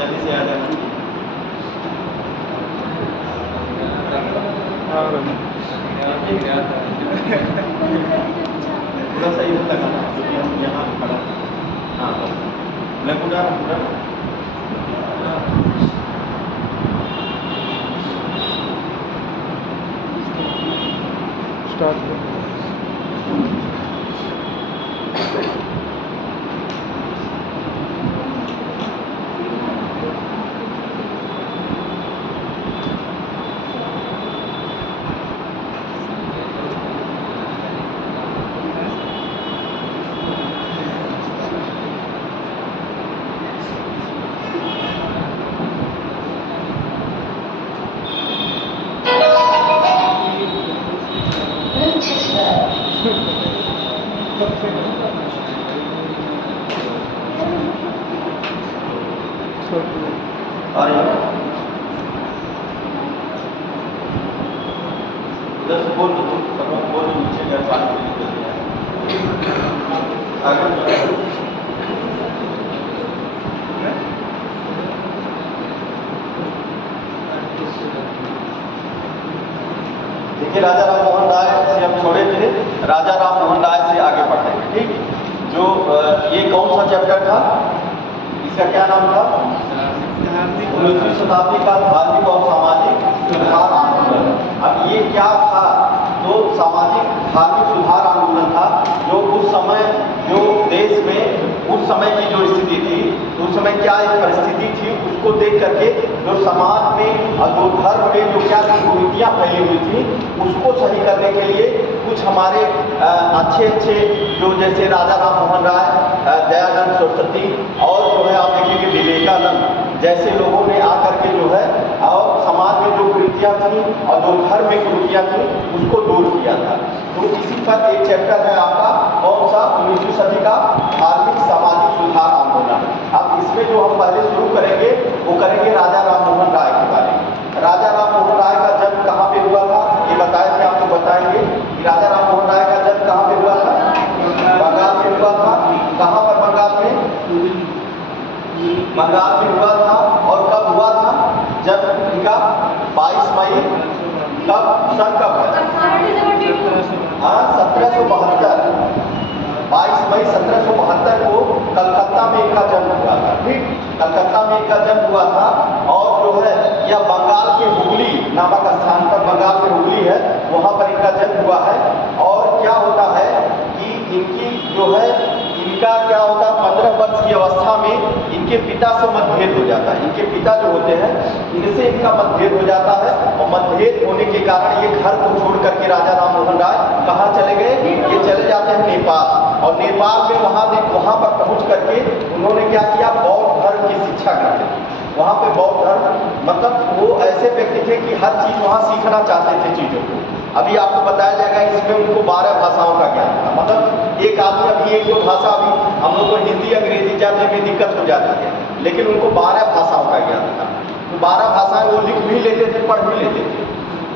जल्दी से आ जाना। पूरा सही लगा यहाँ खड़ा। हाँ मैं पूरा स्टार्ट और उधर से बोल दो बोल नीचे गए पानी देखिए राजा राम मोहन राय से हम छोड़े थे, राजा राम मोहन राय से आगे बढ़ेंगे। ठीक, जो ये कौन सा चैप्टर था, इसका क्या नाम था? 19वीं शताब्दी का धार्मिक और सामाजिक सुधार आंदोलन। अब ये क्या था? तो सामाजिक धार्मिक सुधार आंदोलन था जो उस समय जो देश में उस समय की जो स्थिति थी, उस समय क्या एक परिस्थिति थी, उसको देख करके जो समाज में और जो धर्म में जो क्या कुरीतियाँ फैली हुई थी उसको सही करने के लिए कुछ हमारे अच्छे जो जैसे राजा राम मोहन राय, दयानंद सरस्वती और जो है आप देखेंगे विवेकानंद जैसे लोगों ने आकर के जो है और समाज में जो कुरीतियाँ थी और जो धर्म में कुरीतियाँ थी उसको दूर किया था। तो इसी पर एक चैप्टर है आपका कौन सा? 19वीं सदी का धार्मिक सामाजिक सुधार आंदोलन। अब इसमें जो हम पहले शुरू करेंगे वो करेंगे राजा राम मोहन राय के बारे में। राजा राम मोहन राय का जन्म कहाँ पे हुआ था ये बताए थे, आपको बताएंगे कि राजा राम मोहन राय का जन्म कहाँ पे हुआ था? बंगाल में हुआ था। कहाँ पर? बंगाल में। बंगाल में हुआ था। और कब हुआ था? जब इनका 22 मई कब सन कब है? हाँ 1772, 22 मई 1772 को कलकत्ता में इनका जन्म हुआ था। ठीक, कलकत्ता में इनका जन्म हुआ था। और जो है यह बंगाल के हुगली नामक स्थान पर, बंगाल में हुगली है वहाँ पर इनका जन्म हुआ है। और क्या होता है कि इनकी जो है इनका क्या होता है 15 वर्ष की अवस्था में इनके पिता से मतभेद हो जाता है। इनके पिता जो होते हैं इनसे इनका मतभेद हो जाता है और मतभेद होने के कारण ये घर को छोड़ करके राजा राम मोहन राय कहाँ चले गए? ये चले जाते हैं नेपाल। और नेपाल में वहाँ पर पहुँच करके उन्होंने क्या किया? बौद्ध धर्म की शिक्षा करते थे। वहाँ पे बौद्ध धर्म मतलब वो ऐसे व्यक्ति थे कि हर चीज़ वहाँ सीखना चाहते थे चीज़ों को। अभी आपको बताया जाएगा इसमें उनको 12 भाषाओं का ज्ञान था। मतलब एक आदमी अभी एक दो भाषा अभी हम लोग को हिंदी अंग्रेजी जानने में दिक्कत हो जाती है, लेकिन उनको 12 भाषाओं का ज्ञान था। तो 12 भाषाएं वो लिख भी लेते थे, पढ़ भी लेते थे।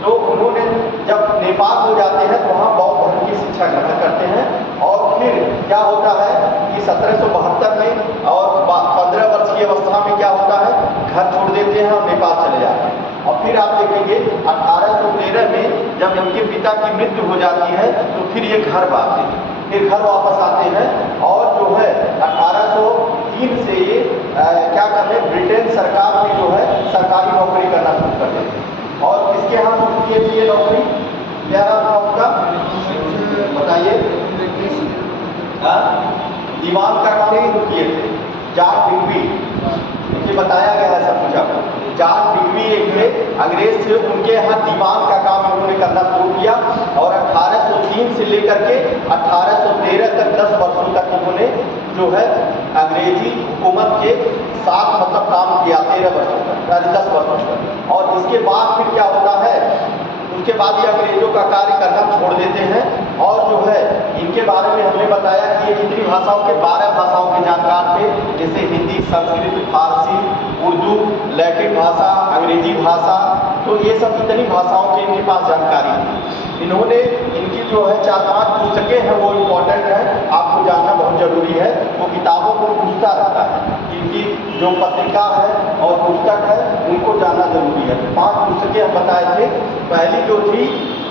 तो उन्होंने जब नेपाल हो जाते हैं तो वहाँ बौद्ध धर्म की शिक्षा ग्रहण करते हैं। और फिर क्या होता है कि 1772 में और 15 वर्ष की अवस्था में क्या होता है? घर छोड़ देते हैं और नेपाल चले जाते हैं। और फिर आप देखेंगे 1813 में जब इनके पिता की मृत्यु हो जाती है तो फिर ये घर भागते हैं, फिर घर वापस आते हैं। और जो है 1803 से ये क्या करते हैं? ब्रिटेन सरकार में जो है सरकारी नौकरी करना शुरू कर देते हैं। और किसके यहाँ शुरू किए थे ये नौकरी? क्या नाम था उनका? बताइए। दीवान का काम किए थे जॉन डिग्बी। देखिए बताया गया है सब कुछ आपको। जॉन डिग्बी एक थे अंग्रेज थे, उनके यहाँ दीवान का काम उन्होंने करना शुरू किया। और 1803 से लेकर के 1813 तक 10 वर्षों तक उन्होंने जो है अंग्रेजी हुकूमत के साथ मतलब काम किया 13 वर्षों तक, 10 वर्षों तक। और इसके बाद फिर क्या होता है? उसके बाद ये अंग्रेजों का कार्य करना छोड़ देते हैं। और जो है इनके बारे में हमने बताया कि ये कितनी भाषाओं के 12 भाषाओं के जानकार थे, जैसे हिंदी, संस्कृत, फारसी, उर्दू, लैटिन भाषा, अंग्रेजी भाषा। तो ये सब इतनी भाषाओं की इनके पास जानकारी थी। इन्होंने इनकी जो है 4-5 पुस्तकें हैं वो इम्पोर्टेंट है, आपको जानना बहुत जरूरी है। वो किताबों को पूछता रहता है, इनकी जो पत्रिका है और पुस्तक है उनको जानना जरूरी है। 5 पुस्तकें हम बताए थे। पहली जो थी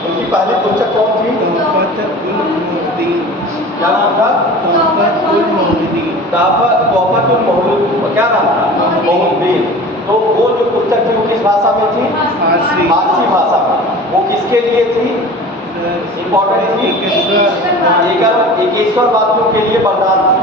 उनकी पहली पुस्तक कौन थी? क्या नाम था? तोहफतुल मौलूद। क्या नाम था? मौलूदीन। तो वो जो पुस्तक थी वो किस भाषा में थी? फारसी भाषा में। वो किसके लिए थी? इम्पोर्टेंट थी, एकेश्वरवादियों के लिए वरदान थी।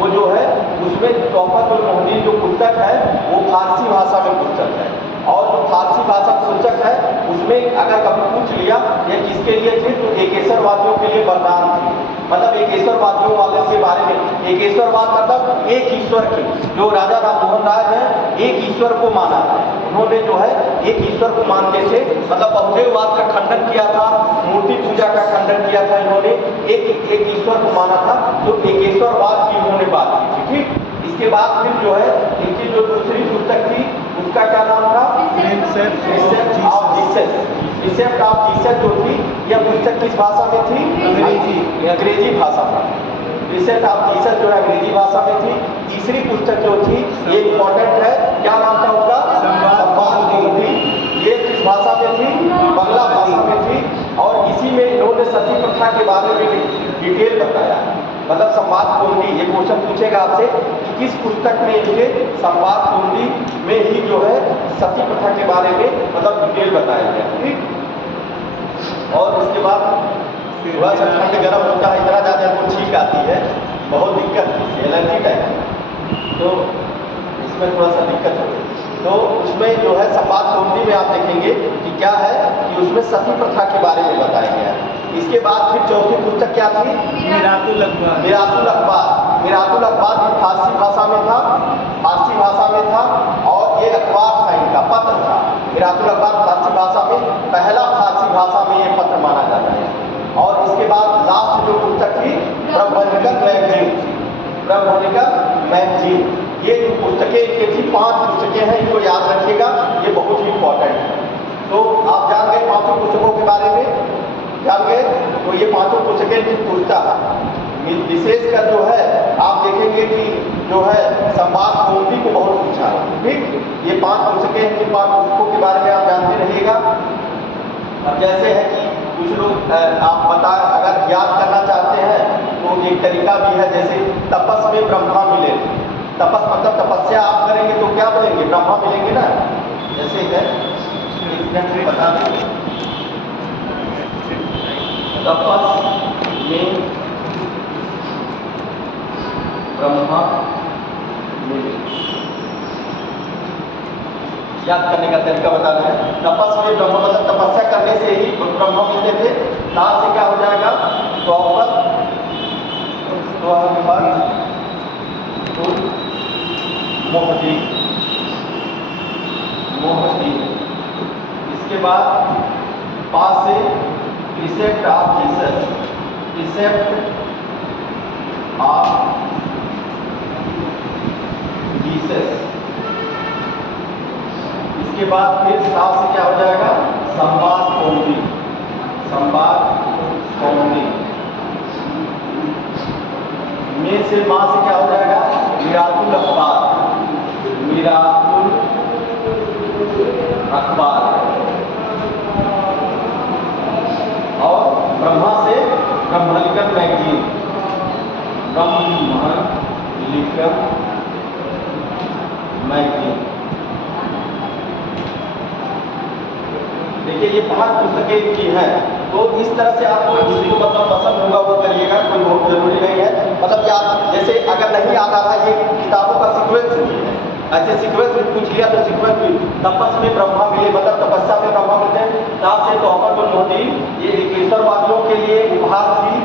वो जो है उसमें तोहफतुल मौलूदीन जो पुस्तक है वो फारसी भाषा में पुस्तक है। और जो फारसी भाषा पुस्तक है उसमें अगर कभी पूछ लिया ये किसके लिए थी तो एकेश्वरवादियों के लिए वरदान थी। मतलब एकेश्वरवादियों वाले के बारे में, एकेश्वरवाद मतलब एक ईश्वर की, जो राजा राममोहन राय है एक ईश्वर को माना है। उन्होंने जो है एक ईश्वर को मानते थे, मतलब बहुदेववाद का खंडन किया था, मूर्ति पूजा का खंडन किया था। इन्होंने एक ईश्वर को माना था, तो एकेश्वरवाद की उन्होंने बात की थी। ठीक, इसके बाद फिर जो है इनकी जो दूसरी पुस्तक थी उसका क्या नाम था? प्रिसेप्ट ऑफ जीसस जो थी यह पुस्तक किस भाषा में थी? अंग्रेजी भाषा में। प्रिसेप्ट ऑफ जीसस जो है अंग्रेजी भाषा में थी। तीसरी पुस्तक जो थी ये इंपॉर्टेंट है, क्या नाम था उसका? संवाद कौमुदी। ये किस भाषा में थी? बांग्ला भाषा में थी। और इसी में इन्होंने सती प्रथा के बारे में डिटेल बताया। मतलब संवाद कौमुदी, ये क्वेश्चन पूछेगा आपसे कि किस पुस्तक में इनके संवाद कौमुदी में ही जो है सती प्रथा के बारे में मतलब डिटेल बताया गया। ठीक, और इसके बाद थोड़ा सा ठंड गर्म होता है, इतना ज़्यादा हमको छींक आती है, बहुत दिक्कत है, एलर्जी टाइप, तो इसमें थोड़ा सा दिक्कत होती है। तो उसमें जो है संवाद कौमुदी में आप देखेंगे कि क्या है कि उसमें सती प्रथा के बारे में बताया गया है। इसके बाद फिर चौथी पुस्तक क्या थी? मिरातुल अखबार। मिरातुल अखबार भी फारसी भाषा में था, और ये अखबार था, इनका पत्र था। मिरातुल अखबार फारसी भाषा में, पहला फारसी भाषा में ये पत्र माना जाता है। और इसके बाद लास्ट जो पुस्तक थी ब्रह्मनिकल मैगजीन। ये जो पुस्तकें इनकी थी 5 पुस्तकें हैं, इनको याद रखिएगा, ये बहुत ही इंपॉर्टेंट है। तो आप जान गए 5 पुस्तकों के बारे में, जान गए। तो ये 5 पुस्तकें की पूछता है, विशेषकर जो है आप देखेंगे कि जो है संवाद कौमुदी को बहुत पूछा है। ठीक, ये 5 पुस्तकें हैं, इन 5 पुस्तकों के बारे में आप जानते रहिएगा। अब जैसे है कि कुछ लोग आप बता अगर याद करना चाहते हैं तो एक तरीका भी है, जैसे तपस में ब्रह्मा मिले। तपस मतलब तपस्या आप करेंगे तो क्या बोलेंगे? ब्रह्मा मिलेंगे ना। जैसे है बता देंगे, तपस में ब्रह्मा मिले, याद करने का तरीका बता रहे हैं। तपस में ब्रह्मा मतलब तपस्या करने से ही ब्रह्मा मिलते थे। तार से क्या हो जाएगा? मोहदी। इसके बाद पास से प्रिसेप्ट ऑफ जीसस, इसके बाद फिर साथ से क्या हो जाएगा? संवाद कौमुदी। में से मां से क्या हो जाएगा? मिरातुल अखबार। और ब्रह्मा से ब्रह्मनिकल मैगजीन। देखिए ये 5 पुस्तकें इनकी हैं। तो इस तरह से आपको जिसको मतलब पसंद होगा वो करिएगा, कोई बहुत जरूरी नहीं है। मतलब याद, जैसे अगर नहीं याद आता ये किताबों का सीक्वेंस भी है, ऐसे सीक्वेंस में पूछ लिया तो सीक्वेंस भी, तपस में ब्रह्मा मिले मतलब तपस्या में ब्रह्मा मिलते हैं। ताप से तोहफतुल मौलूदीन, ये एकेश्वरवादियों के लिए उपहार थी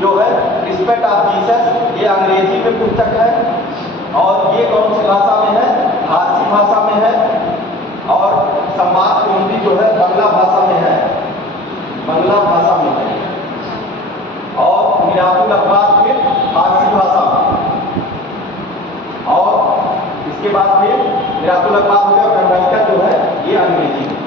जो है प्रिसेप्ट ऑफ जीसस, ये अंग्रेजी में पुस्तक है। और ये कौन सी भाषा में है? फारसी भाषा में है। और संवाद कौमुदी जो है बांग्ला भाषा में है, और मिरातुल अखबार फिर फारसी भाषा में। और इसके बाद फिर मिरातुल अखबार हो गया, ब्रह्मनिकल जो है ये अंग्रेजी में।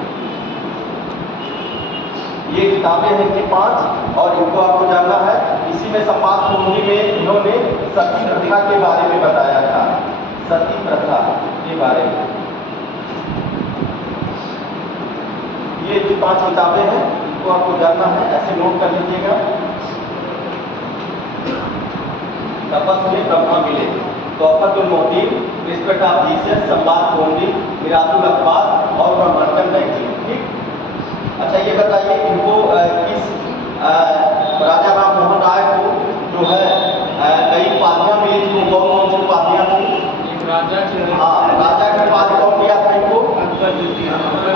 ये किताबें हैं इनकी 5, और इनको आपको जानना है। इसी में संवाद कौमुदी में इन्होंने सती प्रथा के बारे में बताया था। सती प्रथा 5 किताबें हैं, तो आपको जानना है, ऐसे नोट कर लीजिएगा। तपस्वी ब्रह्मा मिले, तोहफतुल मोहद्दीन, रिस्पेक्ट ऑफ जीसस, संवाद कोंडी, मिरातुल अखबार और ब्रह्मांडन मैगजीन। ठीक। अच्छा ये बताइए इनको किस राजा राम मोहन राय को जो है कई उपाधियाँ मिली थी, वो कौन कौन सी उपाधियाँ थी? हाँ, राजा की उपाधि कौन दिया था इनको?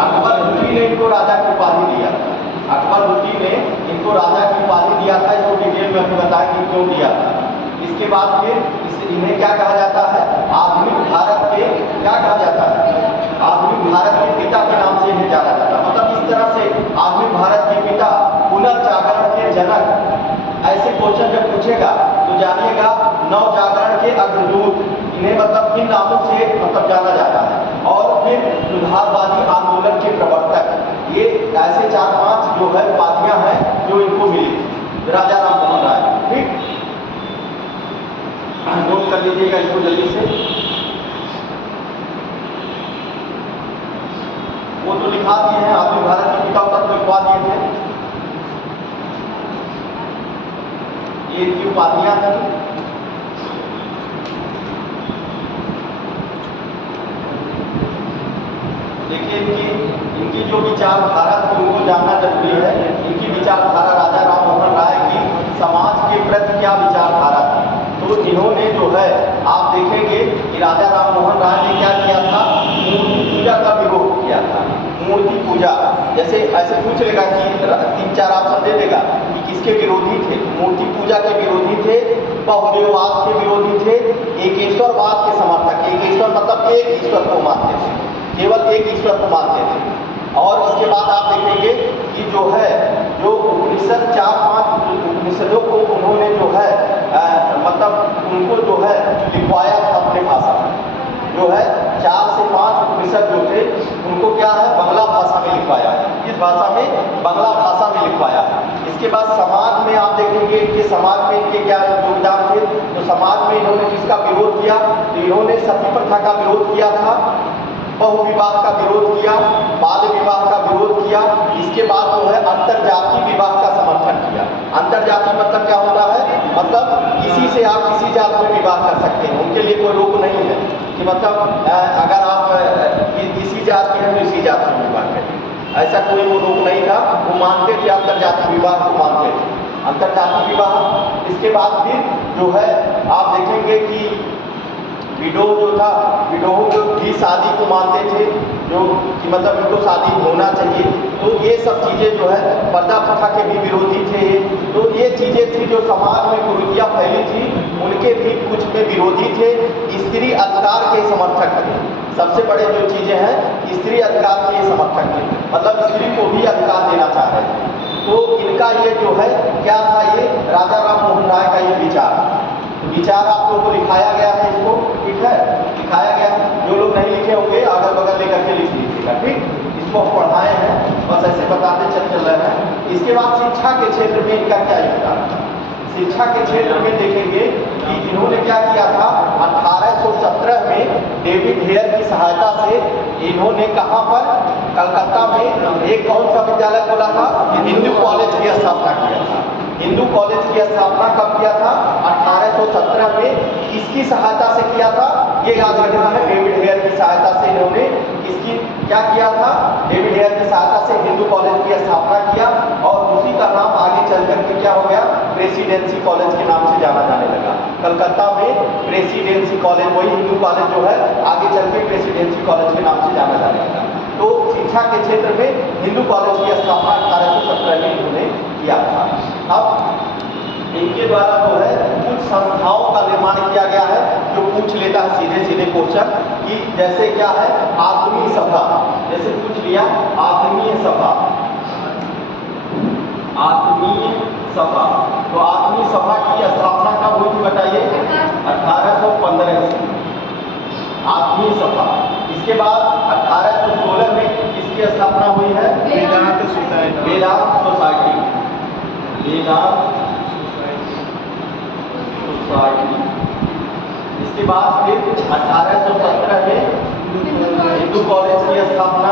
अकबर हुटी ने इनको राजा की उपाधि दिया। अकबर हुटी ने इनको राजा की उपाधि दिया था। इसको डिटेल में आपको बताया कि क्यों दिया था। इसके बाद फिर इन्हें क्या कहा जाता है? आधुनिक भारत के क्या कहा जाता है? आधुनिक भारत के पिता के नाम से इन्हें जाना जाता है। मतलब इस तरह से आधुनिक भारत के पिता, पुनर्जागरण के जनक, ऐसे क्वेश्चन जब पूछेगा तो जानिएगा नवजागरण के अग्रदूत, इन्हें मतलब इन नामों से मतलब जाना जाता है। और फिर सुधारवादी आंदोलन के प्रवर्तक, ये ऐसे 4-5 जो है उपाधियां हैं जो इनको मिली राजा राम मोहन राय। ठीक, नोट कर लीजिएगा इसको जल्दी से। वो तो लिखा दिए हैं, आधुनिक भारत के पिता तक लिखवा दिए थे। ये इनकी उपाधियां थी। देखिए इनकी जो विचारधारा थी उनको जानना जरूरी है। इनकी विचारधारा राजा राम मोहन राय की समाज के प्रति क्या विचारधारा थी, तो इन्होंने जो है आप देखेंगे कि राजा राम मोहन राय ने क्या किया था? मूर्ति पूजा का विरोध किया था। मूर्ति पूजा, जैसे ऐसे पूछ लेगा कि 3-4 ऑप्शन दे देगा कि किसके विरोधी थे? मूर्ति पूजा के विरोधी थे, बहुदेववाद के विरोधी थे, एकेश्वरवाद के समर्थक। एकेश्वर मतलब एक ईश्वर को मानते थे, केवल एक ईश्वर को मानते थे। और इसके बाद आप देखेंगे कि जो है जो उपनिषद 4-5 उपनिषदों को उन्होंने जो है मतलब उनको जो है लिखवाया था अपने भाषा में। जो है 4 से 5 उपनिषद जो थे उनको क्या है बांग्ला भाषा में लिखवाया है। इस भाषा में बांग्ला भाषा में लिखवाया है। इसके बाद समाज में आप देखेंगे कि समाज में इनके क्या योगदान थे, तो समाज में इन्होंने किसका विरोध किया? तो इन्होंने सती प्रथा का विरोध किया था, बहुविवाह का विरोध किया, बाल विवाह का विरोध किया। इसके बाद जो है अंतरजातीय विवाह का समर्थन किया। अंतरजातीय मतलब क्या होता है? मतलब किसी से आप किसी जात में विवाह कर सकते हैं, उनके लिए कोई रोक नहीं है कि मतलब अगर आप इसी जात के हैं तो इसी जात में विवाह करें, ऐसा कोई वो रोक नहीं था। वो मानते थे, अंतरजातीय विवाह को मानते थे, अंतरजातीय विवाह। इसके बाद फिर जो है आप देखेंगे कि विडो जो था, विडोह भी शादी को मानते थे, जो कि मतलब इनको शादी होना चाहिए। तो ये सब चीज़ें जो है पर्दा प्रथा के भी विरोधी थे। तो ये चीज़ें थी जो समाज में कुरीतियाँ फैली थी, उनके भी कुछ में विरोधी थे। स्त्री अधिकार के समर्थक थे। सबसे बड़े जो चीज़ें हैं स्त्री अधिकार के समर्थक थे, मतलब स्त्री को भी अधिकार देना चाह रहे थे। तो इनका ये जो है क्या था, ये राजा राम मोहन राय का ये विचार आप लोगों को लिखाया गया है। इसको ठीक है लिखाया गया, जो लोग नहीं लिखे होंगे अगल बगल लेकर के लिख लीजिएगा। ठीक, इसको पढ़ाए हैं, बस ऐसे बताते चल रहे हैं। इसके बाद शिक्षा के क्षेत्र में इनका क्या योगदान था? शिक्षा के क्षेत्र में देखेंगे कि इन्होंने क्या किया था, 1817 में डेविड हेयर की सहायता से इन्होंने कहाँ पर, कलकत्ता में एक कौन सा विद्यालय खोला था? हिंदू कॉलेज की स्थापना किया था। हिंदू कॉलेज की स्थापना कब किया था? 1817 में। किसकी सहायता से किया था? ये याद रखना है, डेविड हेयर की सहायता से इन्होंने किसकी क्या किया था? डेविड हेयर की सहायता से हिंदू कॉलेज की स्थापना किया। और उसी का नाम आगे चल करके क्या हो गया? प्रेसिडेंसी कॉलेज के नाम से जाना जाने लगा। कलकत्ता में प्रेसिडेंसी कॉलेज, वही हिंदू कॉलेज जो है आगे चल के प्रेसिडेंसी कॉलेज के नाम से जाना जाने लगा। तो शिक्षा के क्षेत्र में हिंदू कॉलेज की स्थापना 1817 में इन्होंने किया था। अब इनके द्वारा जो है कुछ संस्थाओं का निर्माण किया गया है, जो पूछ लेता है सीधे सीधे क्वेश्चन कि जैसे क्या है आत्मीय सभा, जैसे पूछ लिया आत्मीय सभा, आत्मीय सभा। तो आत्मीय सभा की स्थापना कब हुई थी बताइए? 1815 से आत्मीय सभा। इसके बाद 1816 में किसकी स्थापना हुई है? वेदांत सोसाइटी। वेदांत सोसाइटी, वेदांत सोसाइटी। इसके बाद फिर 1817 में हिंदू कॉलेज की स्थापना,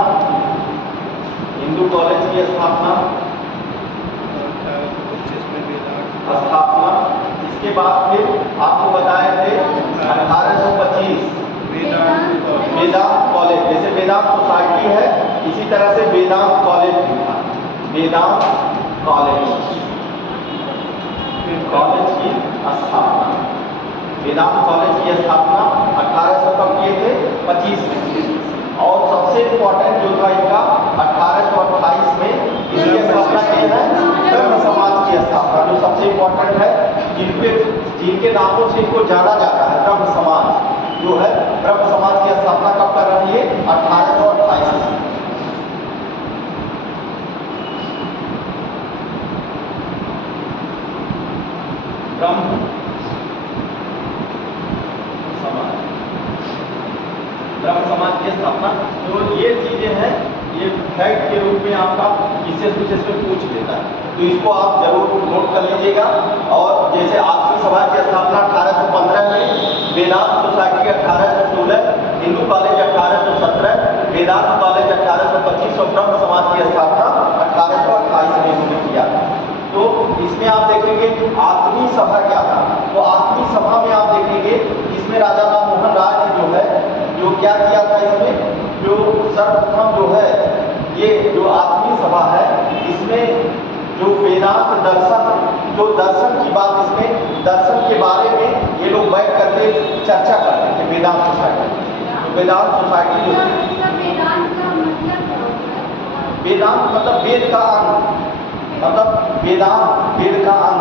हिंदू कॉलेज की स्थापना। इसके बाद फिर आपको बताए थे 1825 वेदांत कॉलेज। जैसे वेदांत सोसाइटी है इसी तरह से वेदांत कॉलेज भी था। वेदांत कॉलेज की स्थापना, वेदांत कॉलेज की स्थापना 1800 कब किए थे? 25 में। और सबसे इम्पोर्टेंट जो था इनका 1828 में इसकी स्थापना की है ब्रह्म समाज की स्थापना, जो सबसे इम्पोर्टेंट है, जिनके नामों से इनको जाना जाता है। ब्रह्म समाज जो है, ब्रह्म समाज की स्थापना कब कर रही है? 1828 में। ब्रह्म समाज की स्थापना। तो ये चीजें हैं, ये फैक्ट के रूप में आपका विशेष में पूछ लेता है, तो इसको आप जरूर नोट कर लीजिएगा। और जैसे आपसी सभा की स्थापना 1815 में, वेदांत सोसाइटी 1816, हिंदू कॉलेज 1817, वेदांत कॉलेज 1825 और ब्रह्म समाज की स्थापना 1828 में उन्होंने किया। तो इसमें आप देखेंगे आत्मीय सभा क्या था। तो आत्मीय सभा में आप देखेंगे इसमें राजा राम मोहन राय ने जो है जो क्या किया था, इसमें जो सर्वप्रथम जो है ये जो आत्मीय सभा है, इसमें जो वेदांत दर्शन, जो दर्शन की बात, इसमें दर्शन के बारे में ये लोग बैठ करके चर्चा करते थे। वेदांत सोसाइटी, तो वेदांत सोसाइटी जो है, वेदांत मतलब वेद का अंग, मतलब वेदांत वेद का अंग।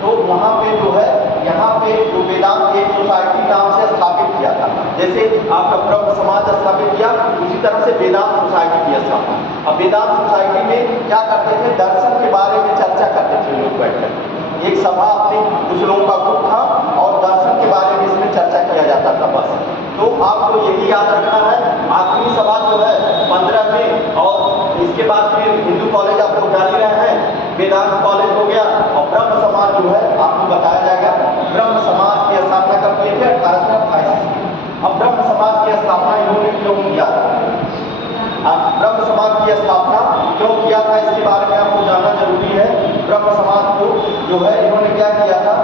तो वहाँ पे जो है, यहाँ पे जो वेदांत एक सोसाइटी नाम से स्थापित किया था, जैसे आपका ब्रह्म समाज स्थापित किया, उसी तरह से वेदांत सोसाइटी की स्थापना। अब वेदांत सोसाइटी में क्या करते थे? दर्शन के बारे में चर्चा करते थे लोग बैठकर। एक सभा अपने कुछ लोगों का ग्रुप था और दर्शन के बारे में इसमें चर्चा किया जाता था बस। तो आपको यही याद रखना है। आखिरी सभा जो है 15 में, और इसके बाद फिर हिंदू कॉलेज आप लोग जान ही रहे हैं, वेदांत कॉलेज हो गया, और ब्रह्म समाज जो है आपको बताया जाएगा। ब्रह्म समाज की स्थापना कब की थी? 1828 में। अब ब्रह्म समाज की स्थापना इन्होंने क्यों किया? ब्रह्म समाज की स्थापना क्यों किया था, इसके बारे में आपको जानना जरूरी है। ब्रह्म समाज को जो है इन्होंने क्या किया था,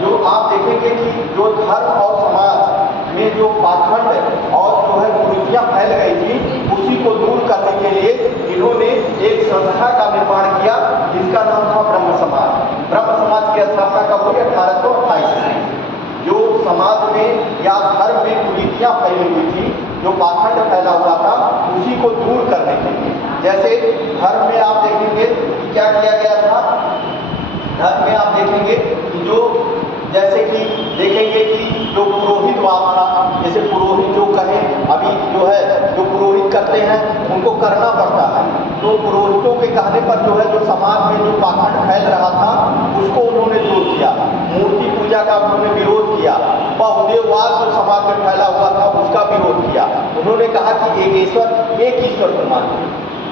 जो आप देखेंगे कि जो धर्म और समाज में जो पाखंड और जो है कुरीतियां फैल गई थी, उसी को दूर करने के लिए इन्होंने एक संस्था का निर्माण किया जिसका नाम था ब्रह्म समाज। ब्रह्म समाज की स्थापना कब हुई? 1828 में। जो समाज में या धर्म में कुरीतियां फैली हुई थी, जो पाखंड फैला हुआ था, उसी को दूर करने के लिए, जैसे धर्म में आप देखेंगे क्या किया गया था। धर्म में आप देखेंगे कि जो जैसे कि देखेंगे कि जो पुरोहितवाद था, जैसे पुरोहित जो कहें, अभी जो है जो पुरोहित करते हैं उनको करना पड़ता है, तो पुरोहितों के कहने पर जो है जो समाज में जो पाखंड फैल रहा था उसको उन्होंने दूर किया। मूर्ति पूजा का उन्होंने विरोध किया, बहुदेववाद जो समाज में फैला हुआ था उसका विरोध किया। उन्होंने कहा कि एक ईश्वर को मानिए,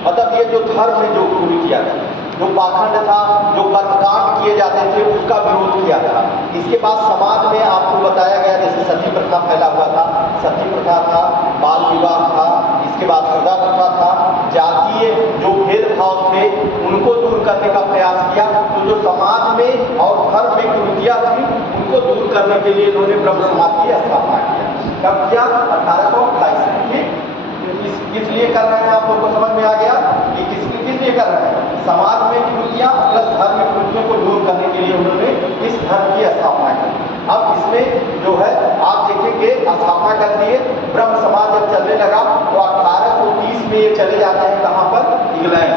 मतलब ये जो धर्म में जो कुरीतियां थी, जो पाखंड था, जो कर्मकांड किए जाते थे, उसका विरोध किया था। इसके बाद समाज में आपको बताया गया, जैसे सती प्रथा फैला हुआ था, सती प्रथा था, बाल विवाह था, इसके बाद सदा प्रथा था, जातीय जो भेदभाव थे उनको दूर करने का प्रयास किया। तो जो समाज में और धर्म में कुरीतियां थी उनको दूर करने के लिए इन्होंने ब्रह्म समाज की स्थापना किया। कब किया? 1828 में। इसलिए कर रहे हैं, आप लोगों को समझ में आ गया कि किस लिए कर रहे हैं? समाज में कुरीतियां प्लस धर्म में कुरीतियों को दूर करने के लिए उन्होंने इस धर्म की स्थापना की। अब इसमें जो है आप देखेंगे स्थापना कर दिए, ब्रह्म समाज जब चलने लगा तो 1830 में ये चले जाते हैं कहाँ पर? इंग्लैंड।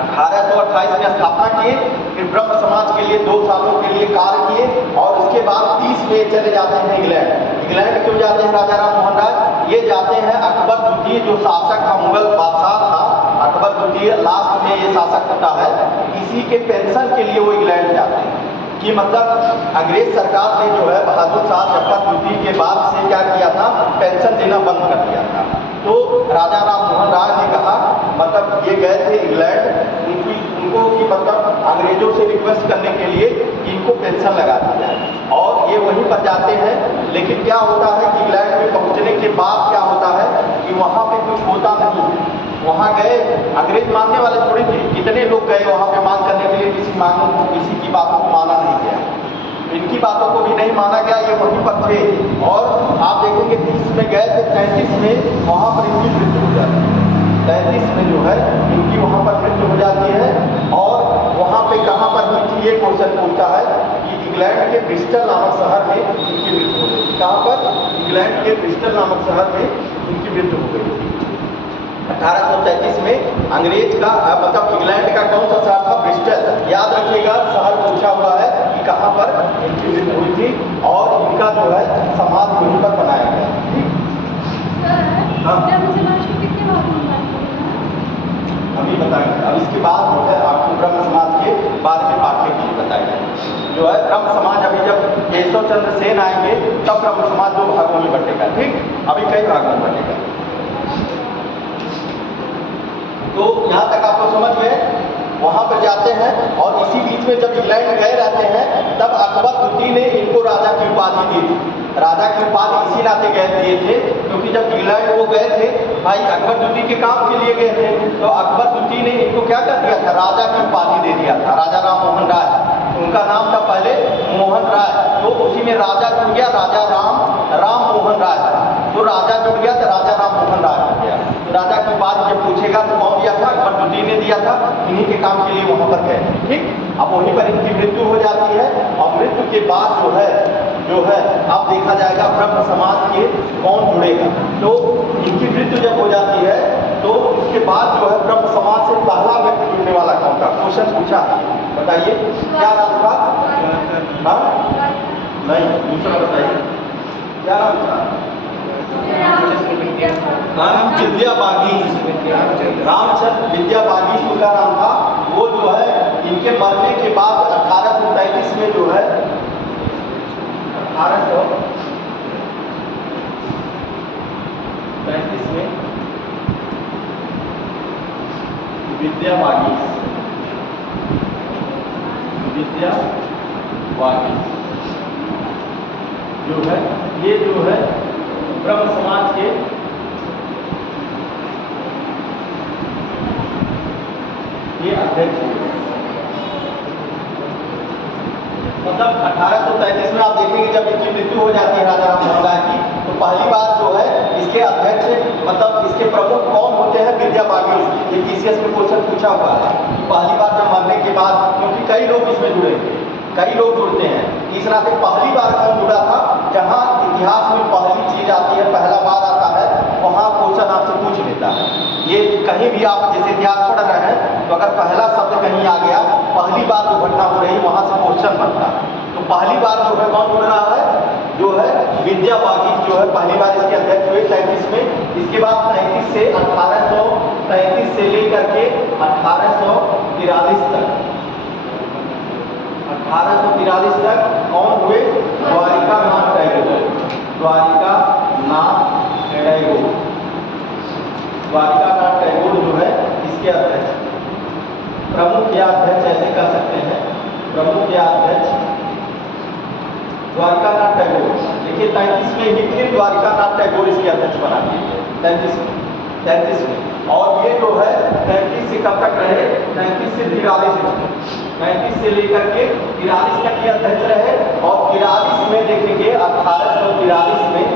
1828 में स्थापना किए, फिर ब्रह्म समाज के लिए 2 सालों के लिए कार्य किए, और उसके बाद 30 में चले जाते हैं इंग्लैंड। इंग्लैंड क्यों जाते हैं राजा राम मोहन राय? ये जाते हैं अकबर द्वितीय जो शासक था, मुगल बादशाह था अकबर द्वितीय, लास्ट में ये शासक होता है, इसी के पेंशन के लिए वो इंग्लैंड जाते हैं। कि मतलब अंग्रेज सरकार ने जो है बहादुर शाह जफर द्वितीय के बाद से क्या किया था? पेंशन देना बंद कर दिया था। तो राजा राम मोहन राय ने कहा, मतलब ये गए थे इंग्लैंड, उनको कि मतलब अंग्रेजों से रिक्वेस्ट करने के लिए कि इनको पेंशन लगा दी जाए, और ये वहीं पर जाते हैं। लेकिन क्या होता है कि इंग्लैंड में पहुंचने के बाद क्या होता है कि वहाँ पे कुछ होता नहीं, वहाँ गए, अंग्रेज मानने वाले थोड़ी थे, कितने लोग गए वहाँ पे मांग करने के लिए, किसी की बातों को माना नहीं गया, इनकी बातों को भी नहीं माना गया, ये वहीं पर थे। और आप देखेंगे 30 में गए थे, 33 में वहाँ पर इनकी मृत्यु हो जाती है, 33 में जो है इनकी वहाँ पर मृत्यु हो जाती है। और वहाँ पे कहाँ पर हुई थी, ये क्वेश्चन पूछता है कि इंग्लैंड के ब्रिस्टल नामक शहर में इनकी मृत्यु हो गई। कहाँ पर? इंग्लैंड के ब्रिस्टल नामक शहर में इनकी मृत्यु हो गई थी। 1833 में अंग्रेज का मतलब इंग्लैंड का कौन सा शहर था? ब्रिस्टल। याद रखिएगा, शहर पूछा हुआ है कि कहाँ पर इनकी मृत्यु हुई थी, और इनका जो है समाज वहीं पर बनाया गया। अभी बताएंगे, अब इसके बाद जो है आपको ब्रह्म समाज के बारे में बांटने के लिए बताएंगे। जो है ब्रह्म समाज, अभी जब केशव चंद्र सेन आएंगे तब ब्रह्म समाज 2 भागों में बटेगा। ठीक, अभी कई भागों में बटेगा। तो यहाँ तक आपको समझ में, वहाँ पर जाते हैं और इसी बीच में जब इंग्लैंड गए रहते हैं तब अकबर द्वितीय ने इनको राजा की उपाधि दी थी। राजा की उपाधि इसी नाते गए दिए थे क्योंकि जब इंग्लैंड वो गए थे, भाई अकबर द्वितीय के काम के लिए गए थे, तो अकबर द्वितीय ने इनको क्या कर दिया था? राजा की उपाधि दे दिया था। राजा राम मोहन राय, उनका नाम था पहले मोहन राय, तो उसी में राजा जुड़ गया, राजा राम मोहन राय था। तो राजा जुड़ गया तो राजा राम मोहन राय हो गया। तो राजा की बात जब पूछेगा तो कौन दिया था? अकबर द्वितीय ने दिया था, इन्हीं के काम के लिए वहाँ पर गए। ठीक, अब वहीं पर इनकी मृत्यु हो जाती है, और मृत्यु के बाद जो है अब देखा जाएगा ब्रह्म समाज के कौन जुड़ेगा। तो इनकी मृत्यु जब हो जाती है तो उसके बाद जो है ब्रह्म समाज से पहला व्यक्ति जुड़ने वाला कौन था? क्वेश्चन पूछा, बताइए क्या नाम था? हाँ नहीं, दूसरा बताइए क्या नाम था? विद्याबागी, रामचंद्र विद्याबागी उनका नाम था। वो जो है इनके मरने के बाद 1833 में जो है 1833 में विद्याबागी जो है, ये जो है ब्रह्म समाज के ये अध्यक्ष हुए। मतलब 1833 में आप देखेंगे जब इनकी मृत्यु हो जाती है राजा राम मोहन राय की, तो पहली बार जो है इसके अध्यक्ष मतलब इसके प्रमुख कौन होते हैं? विद्याबागी। ये पीसीएस में क्वेश्चन पूछा हुआ है। पहली बार जब मरने के बाद, क्योंकि कई लोग इसमें जुड़े थे, कई लोग जुड़ते हैं, इस नाते पहली बार कौन जुड़ा था? जहाँ इतिहास में पहली चीज आती है, पहला बार आता है, वहाँ क्वेश्चन आपसे पूछ लेता है। ये कहीं भी आप जैसे इतिहास पढ़ रहे हैं तो अगर पहला शब्द कहीं आ गया, पहली बार जो घटना हो रही है वहाँ से क्वेश्चन बनता है। तो पहली बार जो है कौन जुड़ रहा है? जो है विद्याबागी जो है पहली बार इसके अध्यक्ष हुए 33 में। इसके बाद 33 से 1833 से लेकर के 1843 तक 1843 तक कौन हुए? द्वारिकानाथ टैगोर। द्वारिकानाथ टैगोर जो है इसके अध्यक्ष, प्रमुख या अध्यक्ष ऐसे कह सकते हैं, प्रमुख या अध्यक्ष द्वारिकानाथ टैगोर। देखिए 33 में ही फिर द्वारिकानाथ टैगोर इसके अध्यक्ष बना दिए 33 में। और ये जो है 33 से कब तक रहे? 33 से 43 तक, 35 से लेकर के 43 तक ये अध्यक्ष रहे। और 43 में देखेंगे 1843 में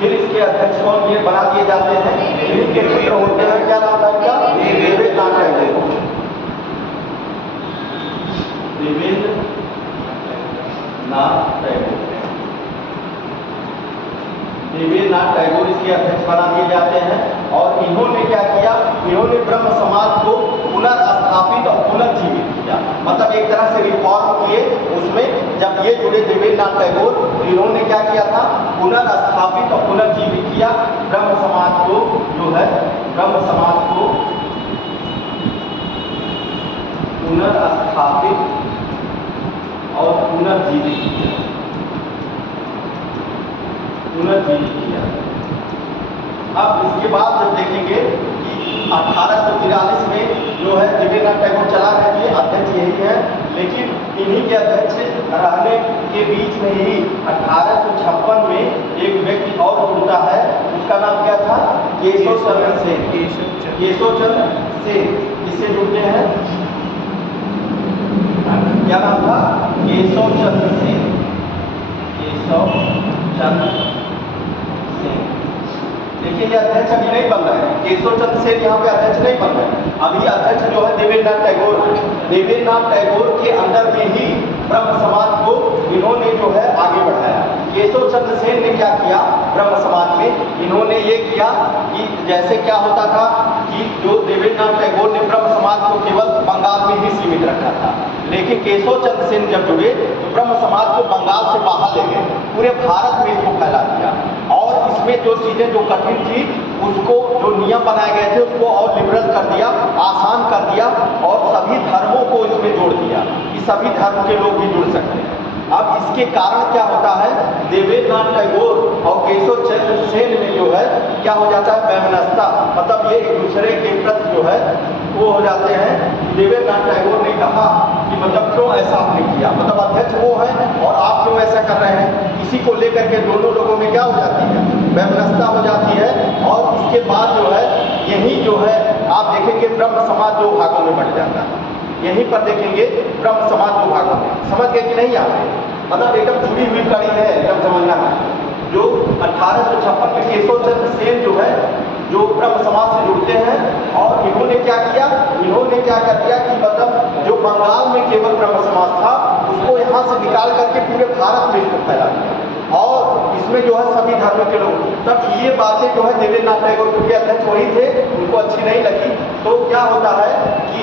फिर इसके अध्यक्ष कौन ये बना दिए जाते हैं? इन्हीं के पुत्र होते हैं, क्या नाम था इनका? देवेंद्रनाथ टैगोर। देवेंद्रनाथ टैगोर इसके अध्यक्ष बना दिए जाते हैं। और इन्होंने क्या किया? इन्होंने ब्रह्म समाज को पुनर्स्थापित और पुनर्जीवित किया, मतलब एक तरह से रिफॉर्म किए। उसमें जब ये जुड़े देवेंद्रनाथ टैगोर, तो इन्होंने क्या किया था? पुनर्स्थापित और पुनर्जीवित किया ब्रह्म समाज को, जो है ब्रह्म समाज को पुनर्स्थापित और पुनर्जीवित किया। अब इसके बाद जब देखेंगे कि 1843 में जो है देवेंद्रनाथ टैगोर चला गए थे, अध्यक्ष यही है, लेकिन इन्हीं के अध्यक्ष रहने के बीच में ही 1856 में एक व्यक्ति और जुड़ता है, उसका नाम क्या था? केशव चंद्र सेन। केशव चंद्र सेन किससे जुड़ते हैं? क्या नाम था? केशव चंद्र सेन। केशव चंद्र सेन। देखिए ये अध्यक्ष अभी नहीं बन रहे हैं, केशव चंद्र सेन यहाँ पे अध्यक्ष नहीं बन रहे हैं। अभी अध्यक्ष जो है देवेंद्रनाथ टैगोर है। देवेंद्रनाथ टैगोर के अंदर में ही ब्रह्म समाज को इन्होंने जो है आगे बढ़ाया। केशव चंद्र सेन ने क्या किया ब्रह्म समाज में? इन्होंने ये किया कि जैसे क्या होता था कि जो देवेंद्रनाथ टैगोर ने ब्रह्म समाज को केवल बंगाल में ही सीमित रखा था, लेकिन केशव चंद्र सेन जब जुड़े तो ब्रह्म समाज को बंगाल से बाहर ले गए, पूरे भारत में इसको फैला दिया। और इसमें जो चीज़ें जो कठिन थी उसको, जो नियम बनाए गए थे उसको और लिबरल कर दिया, आसान कर दिया और सभी धर्मों को इसमें जोड़ दिया कि सभी धर्म के लोग भी जुड़ सकते हैं। अब इसके कारण क्या होता है, देवेंद्रनाथ टैगोर और केशव चंद्र सेन में जो है क्या हो जाता है, वैमनस्यता, मतलब ये एक दूसरे के प्रति जो है वो हो जाते हैं। देवेंद्रनाथ टैगोर ने कहा कि मतलब क्यों ऐसा आपने किया, मतलब अध्यक्ष वो है और आप क्यों ऐसा कर रहे हैं। इसी को लेकर के दोनों लोगों में क्या हो जाती है, वैमनस्यता हो जाती है। और इसके बाद जो है यही जो है आप देखेंगे ब्रह्म समाज दो भागों में बढ़ जाता है। यहीं पर देखेंगे ब्रह्म समाज दो भागों में, समझ गए कि नहीं आप? मतलब एकदम जुड़ी हुई कड़ी है, एकदम समझना है। जो 1856 में केशव चंद्र सेन जो है जो ब्रह्म समाज से जुड़ते हैं और इन्होंने क्या किया, इन्होंने क्या कर दिया कि मतलब जो बंगाल में केवल ब्रह्म समाज था उसको यहाँ से निकाल करके पूरे भारत में इसको फैला दिया और इसमें जो है सभी धर्मों के लोग। तब ये बातें जो है देवेंद्रनाथ टैगोर क्योंकि अध्यक्ष वही थे, उनको अच्छी नहीं लगी। तो क्या होता है कि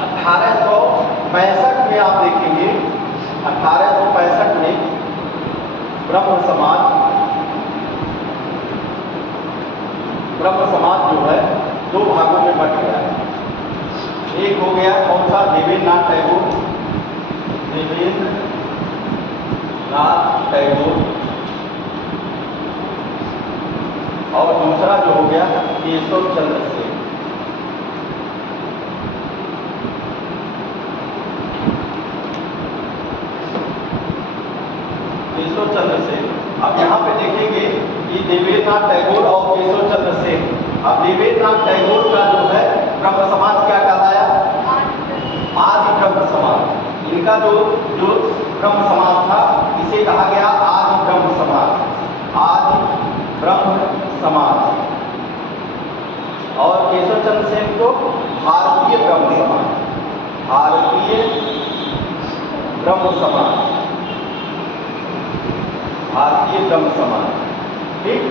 1865 में आप देखेंगे, 1865 में ब्रह्म समाज जो है दो भागों में बट गया है। एक हो गया कौन सा, देवेंद्रनाथ टैगोर, देवेंद्रनाथ टैगोर, और दूसरा जो हो गया केशव चंद्र सेन। केशव चंद्र सेन। अब यहाँ पे देखेंगे कि देवेंद्रनाथ टैगोर और केशव चंद्र सेन। अब देवेंद्रनाथ टैगोर का जो है ब्रह्म समाज क्या कहलाया, आदि ब्रह्म समाज। इनका जो ब्रह्म समाज था इसे कहा गया आदि ब्रह्म समाज, आदि ब्रह्म समाज। और केशव चंद्र सेन को भारतीय ब्रह्म समाज, भारतीय ब्रह्म समाज, भारतीय ब्रह्म समाज। ठीक,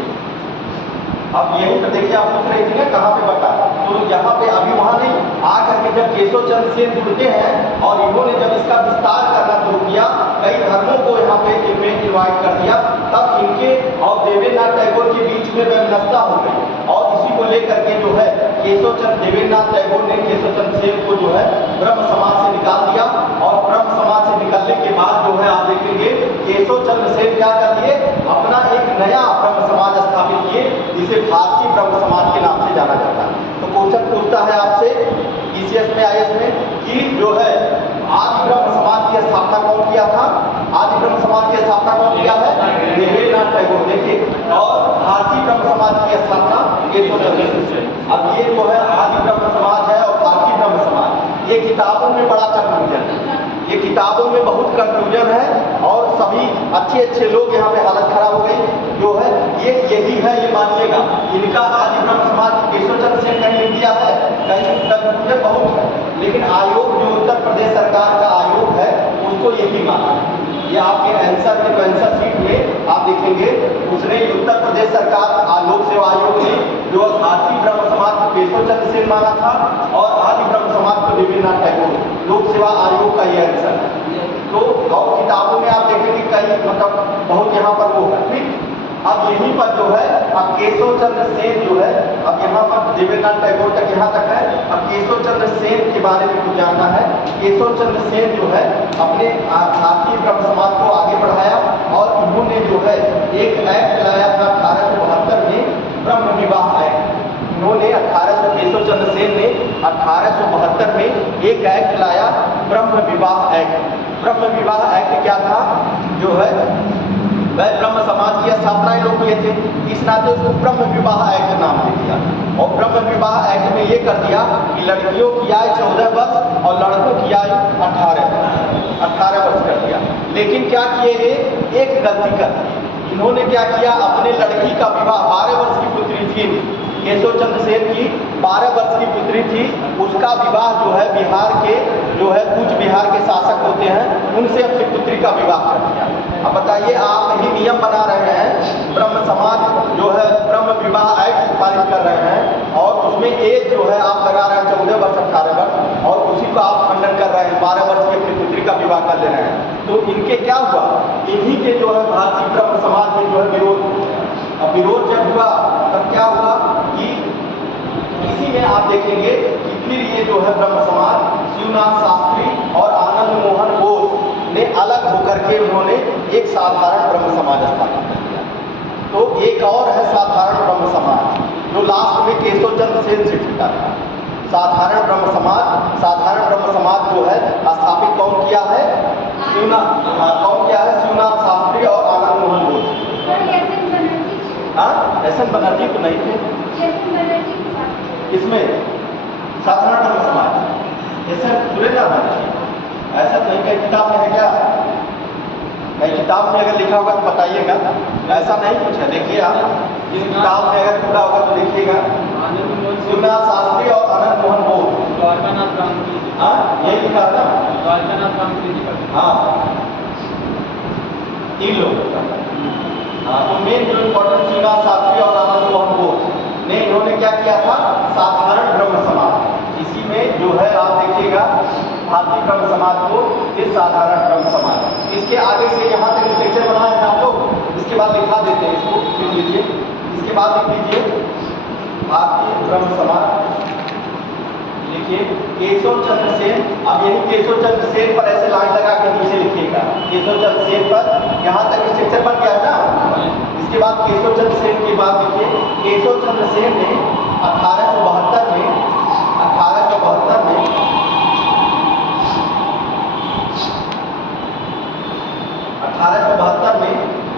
अब यहीं पर देखिए आप पूछ रहे थे ना कहाँ पे बटा, तो यहाँ पे अभी वहाँ नहीं, आकर के जब केशव चंद्र सेन जुड़ते हैं और इन्होंने जब इसका विस्तार करना शुरू किया, कई धर्मों को यहाँ पे इनमें इन्वाइट कर दिया, तब इनके और देवेंद्रनाथ टैगोर के बीच में वैमनस्यता हो गई। और इसी को लेकर के जो है देवेंद्रनाथ टैगोर ने केशव चंद्र सेन को जो है ब्रह्म समाज से निकाल दिया। और ब्रह्म समाज से निकलने के बाद जो है आप देखेंगे केशव चंद्र सेन क्या कर दिए, अपना एक नया ब्रह्म समाज स्थापित किए जिसे भारतीय ब्रह्म समाज के नाम से जाना जाता है। तो क्वेश्चन पूछता है आपसे ईसीएस में, आईएएस में कि जो है आदि ब्रह्म समाज की स्थापना कौन किया था? आदि ब्रह्म समाज की स्थापना कौन किया है? देवेंद्रनाथ टैगोर। देखिए, और भारतीय ब्रह्म समाज की स्थापना केशव चंद्र सेन। अब ये जो है आदि ब्रह्म समाज है और भारतीय ब्रह्म समाज, ये किताबों में बड़ा कंफ्यूजन है, ये किताबों में बहुत कंफ्यूजन है और सभी अच्छे अच्छे लोग यहाँ पे हालत खराब हो गई। जो है ये यही है, ये मानिएगा। इनका आदि ब्रह्म समाज केशव चंद्र सेन कहीं लिख दिया है, कहीं कंफ्यूजन बहुत है, लेकिन आयोग जो उत्तर प्रदेश सरकार का आयोग है उसको यही माना है। ये आपके आंसर के आंसर शीट में आप देखेंगे, उसने उत्तर प्रदेश सरकार लोक सेवा आयोग ने जो भारतीय ब्रह्म समाज को केशव चंद्र सेन माना था और आदि ब्रह्म समाज को देवेंद्रनाथ टैगोर, लोक सेवा आयोग का ये आंसर है। तो और किताबों में आप देखेंगे कई मतलब बहुत यहाँ पर वो है। ठीक, अब यहीं पर जो है अब केशव चंद्र सेन जो है, अब यहाँ पर देवेंद्रनाथ टैगोर तक यहाँ तक है। अब केशव चंद्र सेन के बारे में कुछ जानना है। केशव चंद्र सेन जो है अपने भारतीय ब्रह्म समाज को आगे बढ़ाया और उन्होंने जो है एक एक्ट लाया था 1872 में, ब्रह्म विवाह एक्ट। उन्होंने केशव चंद्र सेन ने 1872 में एक एक्ट लाया, ब्रह्म विवाह एक्ट। ब्रह्म विवाह एक्ट क्या था? जो है वह ब्रह्म समाज की स्थापना ही लोग किए थे, इस नाते उसको ब्रह्म विवाह एक्ट नाम दे दिया। और ब्रह्म विवाह एक्ट में ये कर दिया कि लड़कियों की आयु 14 वर्ष और लड़कों की आयु 18 वर्ष कर दिया। लेकिन क्या किए ये एक गलती कर दी, इन्होंने क्या किया, अपने लड़की का विवाह 12 वर्ष की पुत्री थी केशव चंद्र सेन की 12 वर्ष की पुत्री थी, उसका विवाह जो है बिहार के जो है कूच बिहार के शासक होते हैं उनसे अपनी पुत्री का विवाह कर दिया। अब बताइए, आप ही नियम बना रहे हैं, ब्रह्म समाज जो है ब्रह्म विवाह एक्ट पारित कर रहे हैं और उसमें एज जो है आप लगा रहे हैं 14 वर्ष 18 वर्ष और उसी को आप खंडन कर रहे हैं, 12 वर्ष की अपनी पुत्री का विवाह कर ले रहे हैं। तो इनके क्या हुआ, इन्हीं के जो है भारतीय ब्रह्म समाज में जो है विरोध। अब विरोध जब हुआ तब क्या हुआ कि इसी में आप देखेंगे कि फिर ये जो है ब्रह्म समाज शिवनाथ शास्त्री और आनंद मोहन बोस ने अलग होकर के उन्होंने एक साधारण ब्रह्म समाज स्थापित कर दिया। तो एक और है साधारण ब्रह्म समाज जो लास्ट में केशव चंद्र सेन से छूटा था। साधारण ब्रह्म समाज जो है स्थापित कौन किया है, कौन किया है, शिवनाथ शास्त्री और आनंद मोहन बोस। एस.एन. बनर्जी तो नहीं थे इसमें, साधारण ब्रह्म समाज एस.एन. सुरेंद्र बनर्जी, ऐसा तो नहीं, कहीं किताब में है क्या, कहीं किताब में अगर लिखा होगा तो बताइएगा, ऐसा नहीं कुछ है। देखिए आप इस किताब में अगर पूरा होगा तो देखिएगा, शिवनाथ शास्त्री और आनंद मोहन बोस, हाँ यही लिखा था, हाँ इन लोग। हाँ, तो मेन जो इम्पोर्टेंट शिवनाथ शास्त्री और आनंद मोहन बोस ने इन्होंने क्या किया था, साधारण ब्रह्म समाज, इसी में जो है आप देखिएगा भारतीय ब्रह्म समाज को फिर साधारण ब्रह्म समाज। इसके आगे से यहाँ तक स्ट्रक्चर बना है आप लोग, इसके बाद लिखा देते हैं इसको, लिख लीजिए, इसके बाद लिख लीजिए भारतीय ब्रह्म समाज, लिखिए केशव चंद्र सेन। अब यही केशव चंद्र सेन पर ऐसे लाइन लगा के नीचे लिखिएगा, केशव चंद्र सेन पर यहाँ तक स्ट्रक्चर बन गया है ना। इसके बाद केशव चंद्र सेन के बाद लिखिए केशव चंद्र सेन ने 1872 में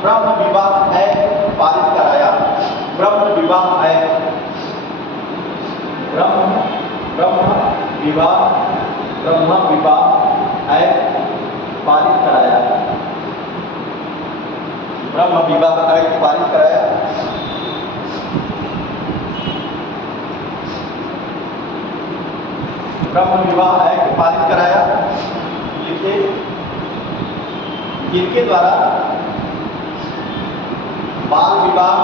ब्रह्म विवाह एक्ट पारित कराया। ब्रह्म विवाह एक्ट, ब्रह्म विवाह एक्ट पारित कराया, ब्रह्म विवाह एक्ट पारित कराया। ब्रह्म विवाह एक्ट पारित कराया, लिखिए जिनके द्वारा बाल विवाह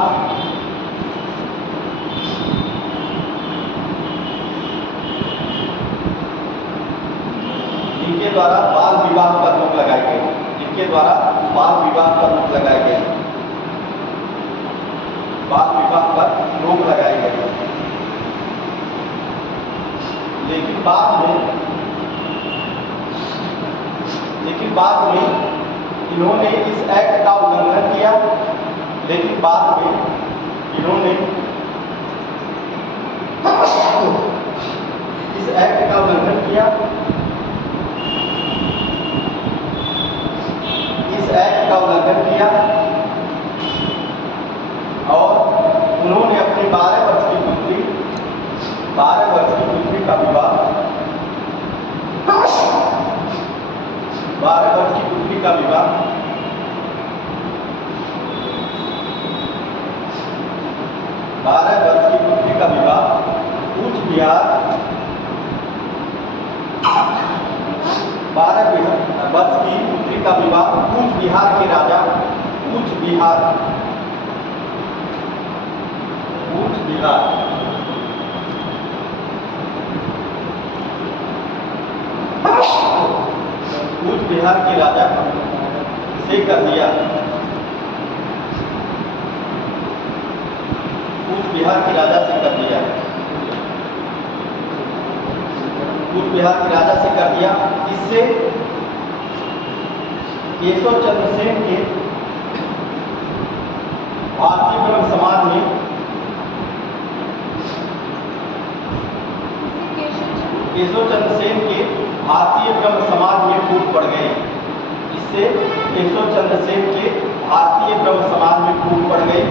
पर रोक लगाई गई, जिनके द्वारा बाल विवाह पर रोक लगाई गई, बाल विवाह पर रोक लगाई गई। लेकिन बाद में इन्होंने इस एक्ट का उल्लंघन किया, लेकिन बाद में इन्होंने इस एक्ट का उल्लंघन किया, और उन्होंने अपनी 12 वर्ष की पुत्री का विवाह 12 वर्ष की पुत्री का विवाह कूच बिहार 12 वर्ष की पुत्री का विवाह कूच बिहार के राजा कूच बिहार के राजा से कर दिया। कूच बिहार के राजा से कर दिया। इससे केशव चंद्र सेन के भारतीय ब्रह्म समाज में फूट पड़ गई। इससे केशव चंद्र सेन के भारतीय ब्रह्म समाज में फूट पड़ गई।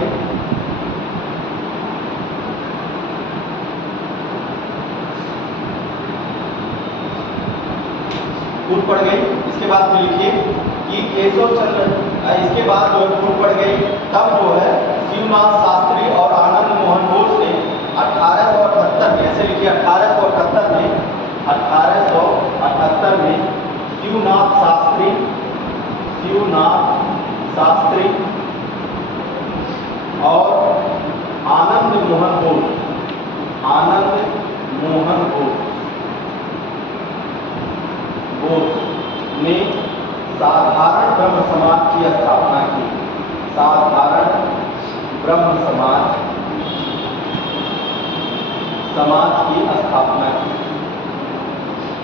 फूट पड़ गई। इसके बाद में लिखिए कि केशव चंद्र, इसके बाद जो फूट पड़ गई, तब जो है शिवनाथ शास्त्री और आनंद मोहन बोस ने 1878 में, ऐसे लिखिए 1878 में शिवनाथ शास्त्री और आनंद मोहन बोस ने साधारण ब्रह्म समाज की स्थापना की। साधारण ब्रह्म समाज की स्थापना की।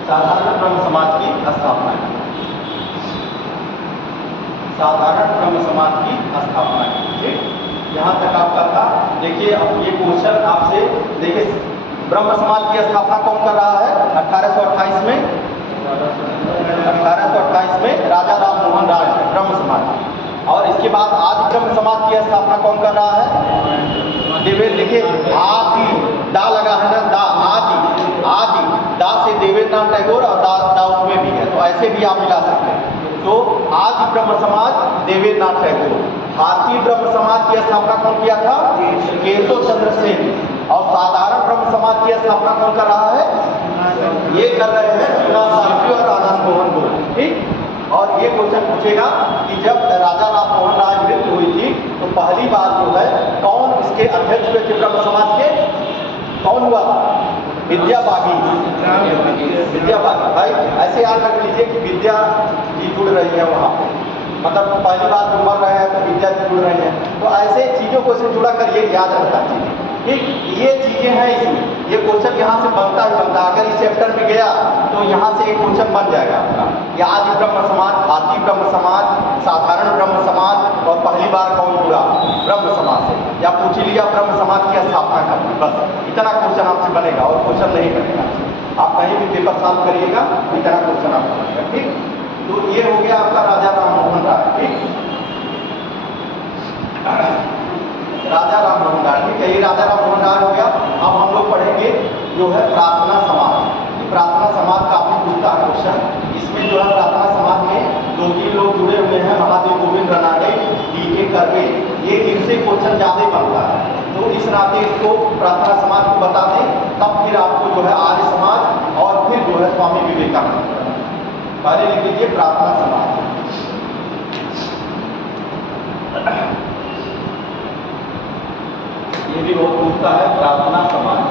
साधारण ब्रह्म समाज की स्थापना की। साधारण ब्रह्म समाज की स्थापना की। ठीक, यहाँ तक आपका था। देखिए अब ये क्वेश्चन आपसे, देखिए ब्रह्म समाज की स्थापना कौन कर रहा है? 1828 में राजा राम मोहन राय ब्रह्म समाज। और इसके बाद आज ब्रह्म समाज की स्थापना कौन कर रहा है? देवेंद्र। देखिए आदि दा लगा है ना, दा आदि दा से देवेंद्रनाथ टैगोर और दा उसमें भी है, तो ऐसे भी आप मिला सकते हैं। तो आदि ब्रह्म समाज देवेंद्रनाथ टैगोर। भारतीय ब्रह्म समाज की स्थापना कौन किया था? केशव चंद्र सेन। और साधारण ब्रह्म समाज की स्थापना कौन कर रहा है? ये कर रहे हैं शिवनाथ शास्त्री और आनंद मोहन बोस। ठीक, और ये क्वेश्चन पूछेगा कि जब राजा राम मोहन राय मृत्यु हुई थी तो पहली बार जो है कौन इसके अध्यक्ष हुए थे ब्रह्म समाज के? कौन हुआ था? विद्या बागी भाई, ऐसे याद रख लीजिए कि विद्या जी जुड़ रही है वहाँ पे, मतलब पहली बार जो मर रहे हैं तो विद्या जी जुड़ रही है, तो ऐसे चीज़ों को इसे जुड़ा कर ये याद रखना चाहिए। ठीक, ये चीज़ें हैं इसमें, ये क्वेश्चन यहाँ से बनता ही बनता। अगर इस चैप्टर में गया तो यहाँ से एक क्वेश्चन बन जाएगा आपका कि आदि ब्रह्म समाज, भारतीय ब्रह्म समाज, साधारण ब्रह्म समाज और पहली बार कौन जुड़ा ब्रह्म समाज से, या पूछ ही लिया ब्रह्म समाज की स्थापना करना। बस इतना क्वेश्चन आपसे बनेगा और क्वेश्चन नहीं बनेगा। आप कहीं भी पेपर सॉल्व करिएगा इतना क्वेश्चन आपका बनेगा। ठीक, तो ये हो गया आपका राजा राम मोहन राय। ठीक, राजा राम मोहन राय। ठीक है, ये राजा राम मोहन राय हो गया। अब हम लोग पढ़ेंगे जो है प्रार्थना समाज। प्रार्थना समाज काफी पूछता है क्वेश्चन। इसमें जो है प्रार्थना समाज में 2-3 लोग जुड़े हुए हैं, महादेव गोविंद रनाडे, D.K. कर्वे, ये इनसे क्वेश्चन ज्यादा बनता है। तो इस नाते इसको प्रार्थना समाज को बता दें, तब फिर आपको जो है आर्य समाज और फिर जो है स्वामी विवेकानंद। पहले लिख लीजिए प्रार्थना समाज। ये भी बहुत पूछता है प्रार्थना समाज।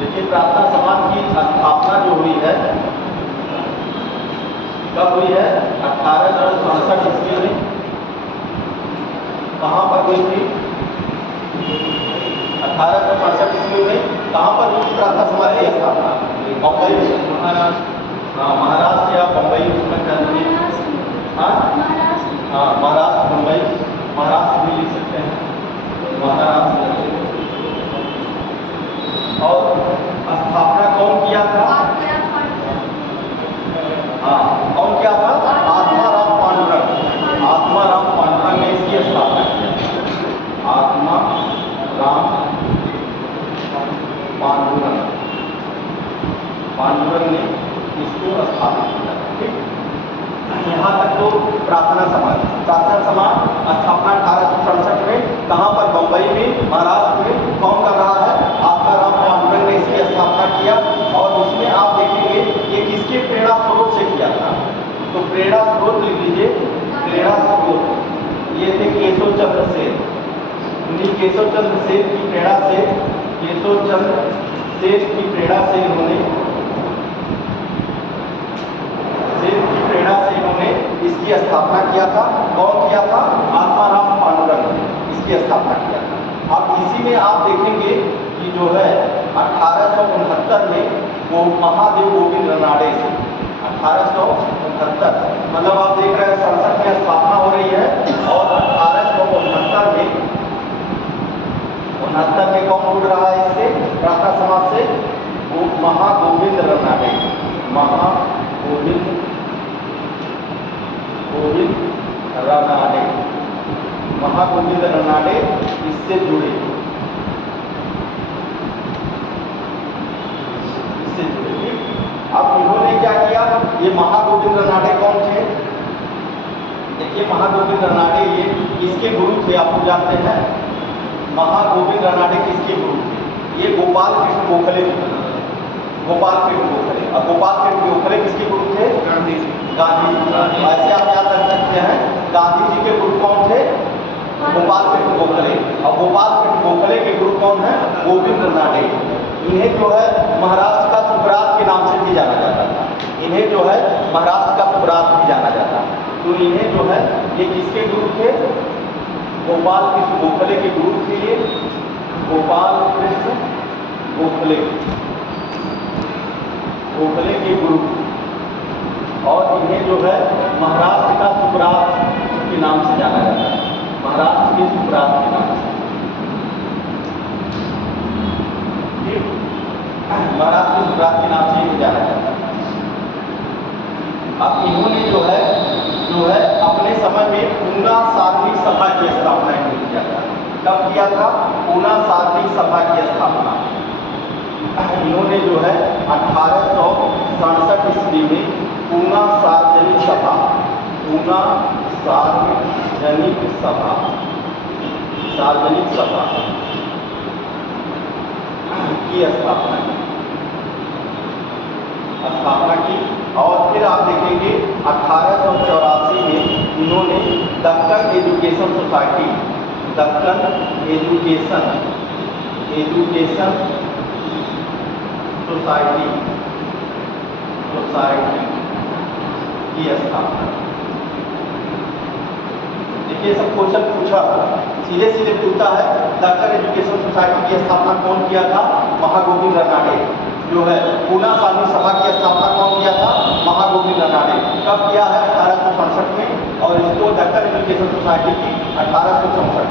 देखिए प्रार्थना समाज की स्थापना जो हुई है कब हुई है? 1867 ईस्वी में। कहाँ पर हुई थी? 1867 ईस्वी में। कहाँ पर हुई प्रार्थना समाज की स्थापना? बम्बई में, महाराष्ट्र। हाँ, महाराष्ट्र या बम्बई उसमें कहते हैं। हाँ, महाराष्ट्र, मुंबई, महाराष्ट्र भी लिख सकते हैं, महाराष्ट्र। और स्थापना कौन किया था? हाँ, कौन किया था? आत्माराम पांडुरंग। आत्माराम पांडुरंग ने इसकी स्थापना की। आत्माराम पांडुरंग ने इसको स्थापित किया। ठीक, यहाँ तक तो प्रार्थना समाज स्थापना 1867 में। कहाँ पर? बम्बई में, महाराष्ट्र में। कौन कर रहा है? आत्माराम पांडुरंग ने इसकी स्थापना किया। और उसमें आप देखेंगे ये किसके प्रेरणा स्रोत से किया था? तो प्रेरणा स्रोत लिख लीजिए। प्रेरणा स्रोत ये थे केशव चंद्र सेन। उन्हीं केशव चंद्र सेन की प्रेरणा से, केशव चंद्र सेन की प्रेरणा से इन्होंने इसकी स्थापना किया था। कौन किया था? आत्माराम पांडुरंग ने इसकी स्थापना किया था। अब इसी में आप देखेंगे कि जो है 1869 में वो महादेव गोविंद रनाडे से 1869, मतलब आप देख रहे हैं 67 में स्थापना हो रही है और 1869 में कौन जुड़ रहा है इससे? प्रार्थना समाज से वो महागोविंद रनाडे। रनाडे, महागोविंद रनाडे इससे जुड़े, इससे जुड़े। अब इन्होंने क्या किया, ये महागोविंद रनाडे कौन थे? देखिए महागोविंद रनाडे ये किसके गुरु थे आप लोग जानते हैं? महागोविंद रनाडे किसके गुरु थे? ये गोपाल कृष्ण गोखले, गोपाल कृष्ण गोखले। और गोपाल कृष्ण गोखले किसके गुरु थे? गांधी जी। गांधी जी, ऐसे आप याद रख सकते हैं। गांधी जी के गुरु कौन थे? गोपाल कृष्ण गोखले। और गोपाल कृष्ण गोखले के गुरु कौन है? गोविंद रनाडे। इन्हें जो है महाराष्ट्र का सुकरात के नाम से भी जाना जाता था। इन्हें जो है महाराष्ट्र का सुकरात भी जाना जाता है। तो इन्हें जो है ये किसके गुरु थे? गोपाल कृष्ण गोखले के गुरु थे ये, गोपाल कृष्ण गोखले, गोखले के गुरु। और इन्हें जो है महाराष्ट्र का सुकरात के नाम से जाना जाता है, महाराष्ट्र के सुकरात के नाम से, महाराष्ट्र के सुकरात के नाम से इन्हें जाना जाता है। अब इन्होंने जो है अपने समय में पूना सार्वजनिक सभा की स्थापना किया था। कब किया था? पूना सार्वजनिक सभा की स्थापना इन्होंने जो है 1867 ईस्वी में पूना सार्वजनिक सभा, पूना सार्वजनिक सभा, सार्वजनिक सभा की स्थापना की। और फिर आप देखेंगे 1884 में इन्होंने Deccan education society, Deccan education society की स्थापना। देखिए सब क्वेश्चन पूछा, सीधे सीधे पूछता है दक्कन एजुकेशन सोसाइटी की स्थापना कौन किया था? महागोविंद रनाडे। जो है पूना सार्वजनिक सभा की स्थापना कौन किया था? महागोविंद रनाडे। कब किया है? 1867 में। और इसको दक्कन एजुकेशन सोसाइटी की 1864।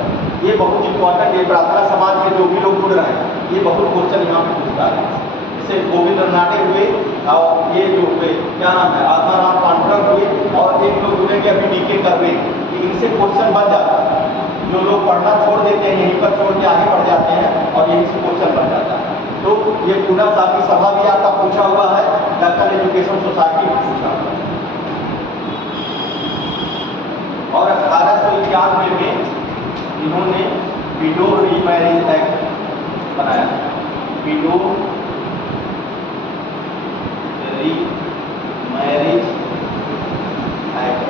ये बहुत इंपॉर्टेंट, ये प्रार्थना समाज के जो भी लोग जुड़ रहे हैं ये बहुत क्वेश्चन यहाँ पे पूछता है। जैसे गोविंद रनाडे हुए और ये जो हुए क्या नाम है, आत्माराम पांडुरंग हुए, और एक लोग जुड़ेंगे अभी डीके करवे, इनसे क्वेश्चन बन जाता है। जो लोग पढ़ना छोड़ देते हैं यहीं पर छोड़ के आगे बढ़ जाते हैं और यहीं से क्वेश्चन बन जाता है। तो ये पूना सार्वजनिक सभा भी आपका पूछा हुआ है, दक्कन एजुकेशन सोसाइटी भी पूछा हुआ है। और 1891 में इन्होंने विडो रीमैरिज एक्ट बनाया, विडो रीमैरिज एक्ट।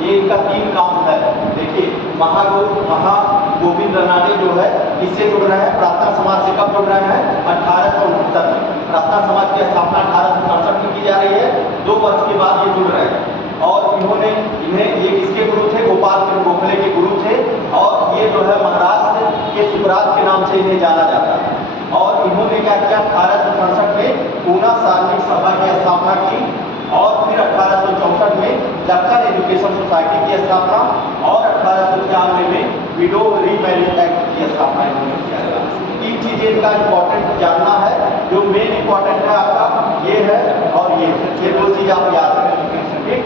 ये इनका 3 काम है। देखिए महागोविंद रनाडे जो है किससे जुड़ रहे हैं? प्रार्थना समाज से। कब जुड़ रहे हैं? 1869 में। प्रार्थना समाज की स्थापना 1867 में की जा रही है। 2 वर्ष के बाद ये जुड़ रहे हैं। और ये किसके गुरु थे? गोपाल कृष्ण गोखले के गुरु थे। और ये जो है महाराष्ट्र के सुकरात के नाम से इन्हें जाना जाता है। और इन्होंने क्या किया? 1867 में पूना सार्वजनिक सभा की स्थापना की। और फिर 1864 में दक्कन एजुकेशन सोसाइटी की स्थापना। और 1891 में विडो रीमैरिज एक्ट की स्थापना इन्होंने किया गया। 3 चीजें इनका इंपॉर्टेंट जानना है। जो मेन इंपॉर्टेंट है आपका ये है और ये 2 चीज आप याद रखें, ठीक?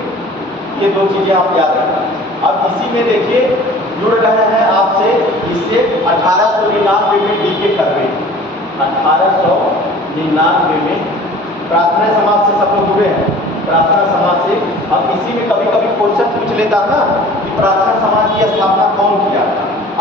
ये 2 चीजें आप याद रखें। अब इसी में देखिए जुड़ रहे हैं आपसे, इससे 1899 में डीके करवे, 1899 में प्रार्थना समाज से सब लोग जुड़े हैं, प्रार्थना समाज से। अब इसी में कभी कभी क्वेश्चन पूछ लेता ना कि प्रार्थना समाज की स्थापना कौन किया?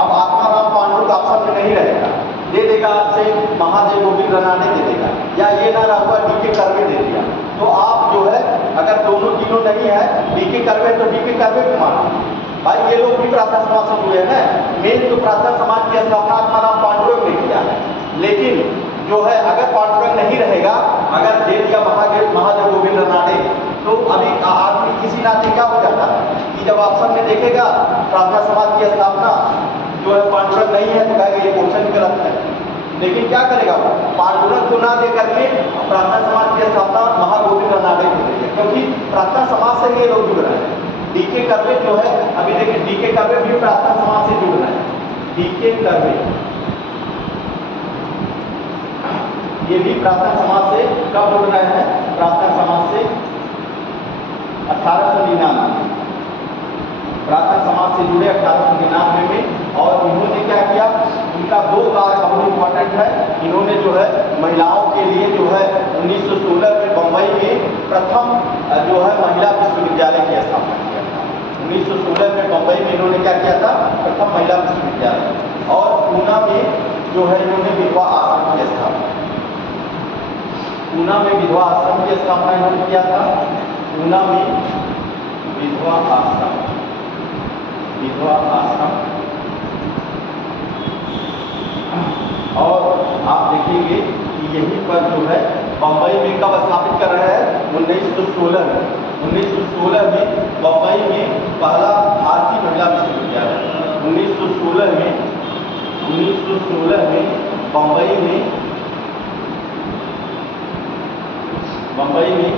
अब आत्माराम पांडुरंग ऑप्शन में नहीं रहेगा, दे देगा आपसे महादेव गोविंद रनाडे दे देगा, या ये ना रहा डीके करवे दे दिया। तो आप जो है अगर दोनों तीनों नहीं है, डीके करवे तो डीके करवे को मानो भाई, ये लोग भी प्रार्थना समाज से जुड़े हैं। मेन तो प्रार्थना समाज की स्थापना आत्माराम पांडुरंग ने किया है। लेकिन जो है अगर पांडुरंग नहीं रहेगा, अगर दे दिया महादेव गोविंद रनाडे, तो अभी आदमी किसी नाते क्या हो जाता है कि जब ऑप्शन में देखेगा प्रार्थना समाज की स्थापना जो है पांडुरंग नहीं है तो कहेगा ये क्वेश्चन गलत है। लेकिन क्या करेगा? पांडुरंग को ना दे करके प्रार्थना समाज की स्थापना महागोविंद रनाडे को देंगे, क्योंकि प्रार्थना समाज से ये लोग जुड़ रहे हैं। डीके करवे जो है, अभी देखिए डीके करवे भी प्रार्थना समाज से जुड़ रहे हैं। डीके करवे ये भी प्रार्थना समाज से कब जुड़ रहे हैं? प्रार्थना समाज से 1899 प्रार्थना समाज से जुड़े 1899 में। और इन्होंने क्या किया, इनका 2 कार्य बहुत इम्पोर्टेंट है। इन्होंने जो है महिलाओं के लिए जो है 1916 में बम्बई में प्रथम जो है महिला विश्वविद्यालय की स्थापना किया था। 1916 में बम्बई में इन्होंने क्या किया था, प्रथम महिला विश्वविद्यालय। और पूना में जो है इन्होंने विधवा आश्रम की स्थापना, पूना में विधवा आश्रम की स्थापना इन्होंने किया था। पूना में विधवा आश्रम, विधवा आश्रम। और आप देखेंगे कि यहीं पर जो है बम्बई में कब स्थापित कर रहे हैं, 1916 में। 1916 में बम्बई में पहला भारतीय महिला विश्वविद्यालय, 1916 में, 1916 में बम्बई में